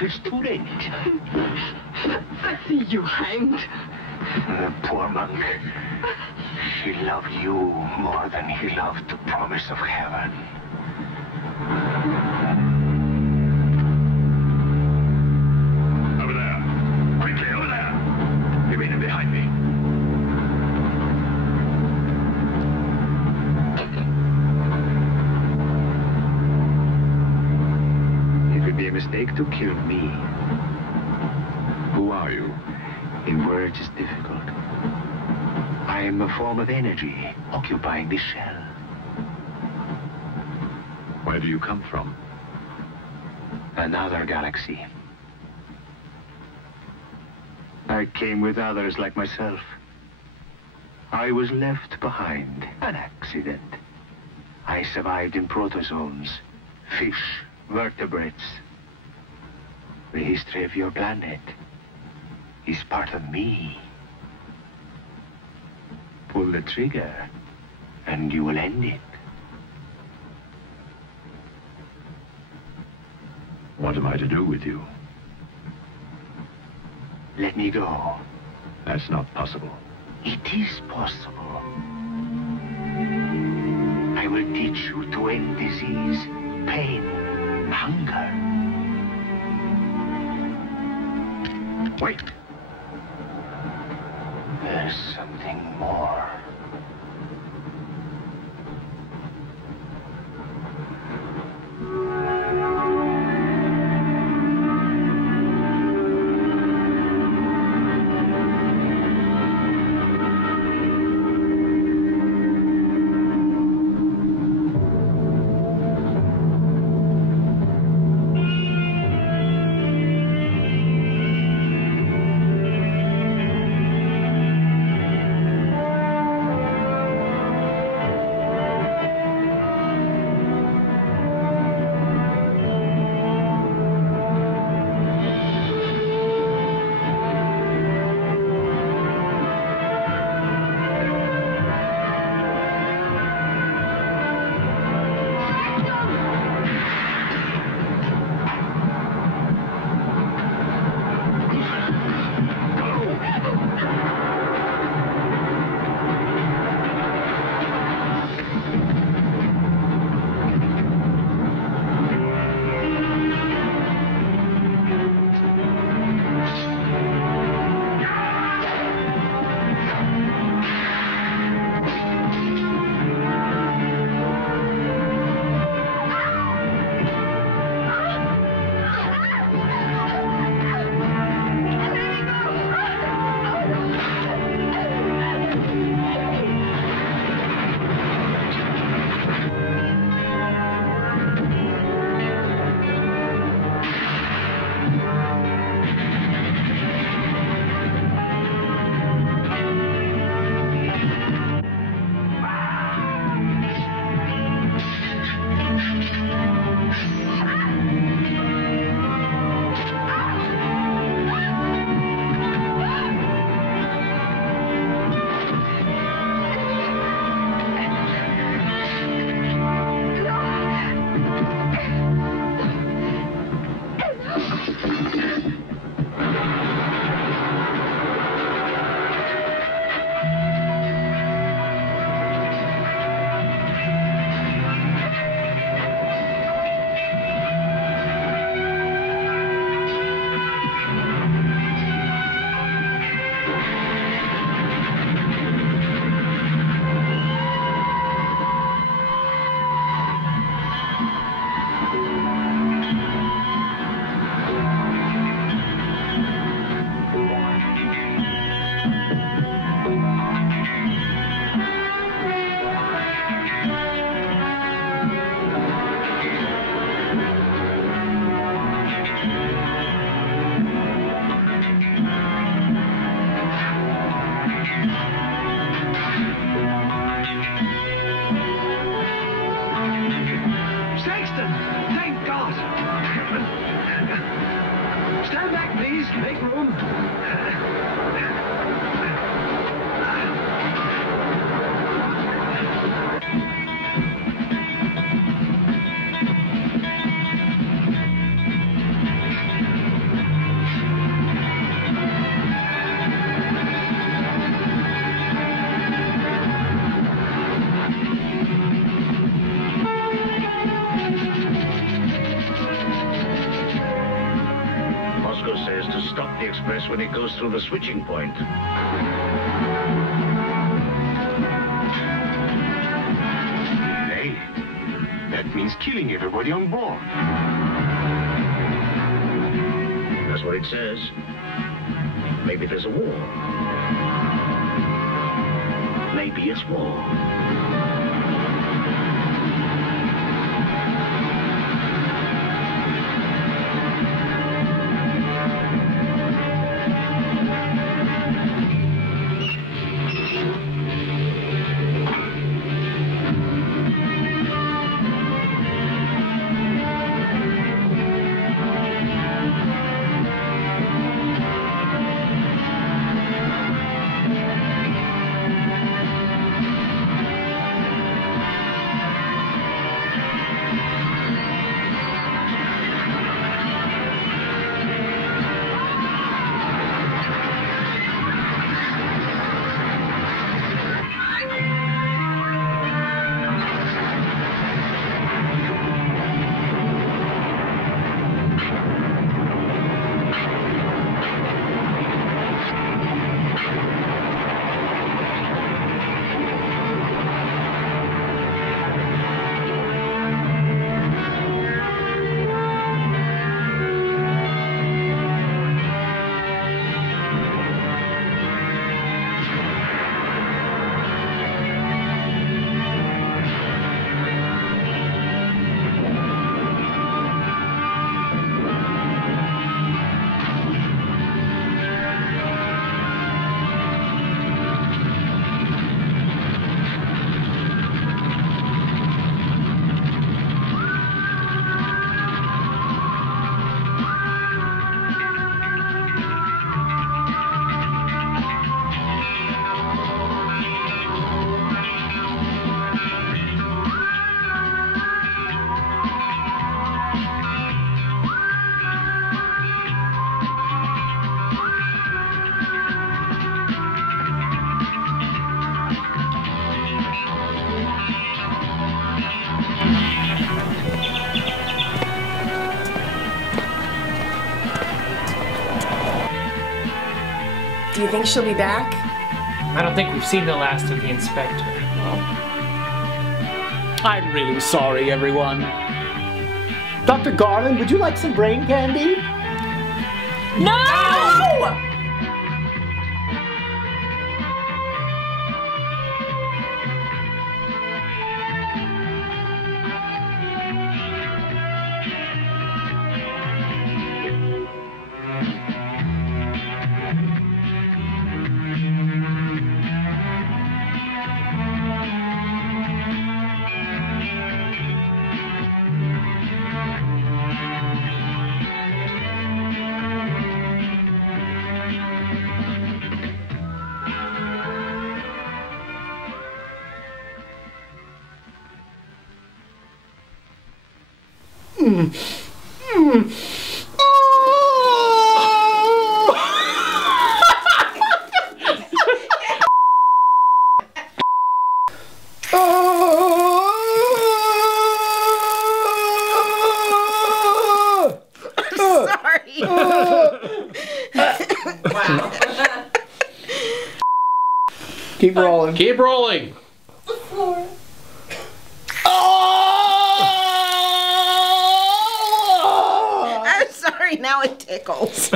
It's too late. I see you hanged. The poor monk. He loved you more than he loved the promise of heaven. Over there. Quickly, over there. You mean him behind me. Mistake to kill me. Who are you? In words is difficult. I am a form of energy occupying this shell. Where do you come from? Another galaxy. I came with others like myself. I was left behind. An accident. I survived in protozoans, fish, vertebrates. The history of your planet is part of me. Pull the trigger, and you will end it. What am I to do with you? Let me go. That's not possible. It is possible. I will teach you to end disease, pain, hunger. Wait. There's something more. the express when it goes through the switching point. Hey, that means killing everybody on board. That's what it says. Maybe there's a war. Maybe it's war. Do you think she'll be back? I don't think we've seen the last of the inspector. I'm really sorry, everyone. Dr. Garland, would you like some brain candy? No! Sorry. Wow. Keep rolling. Keep rolling. I'm sorry, now it tickles.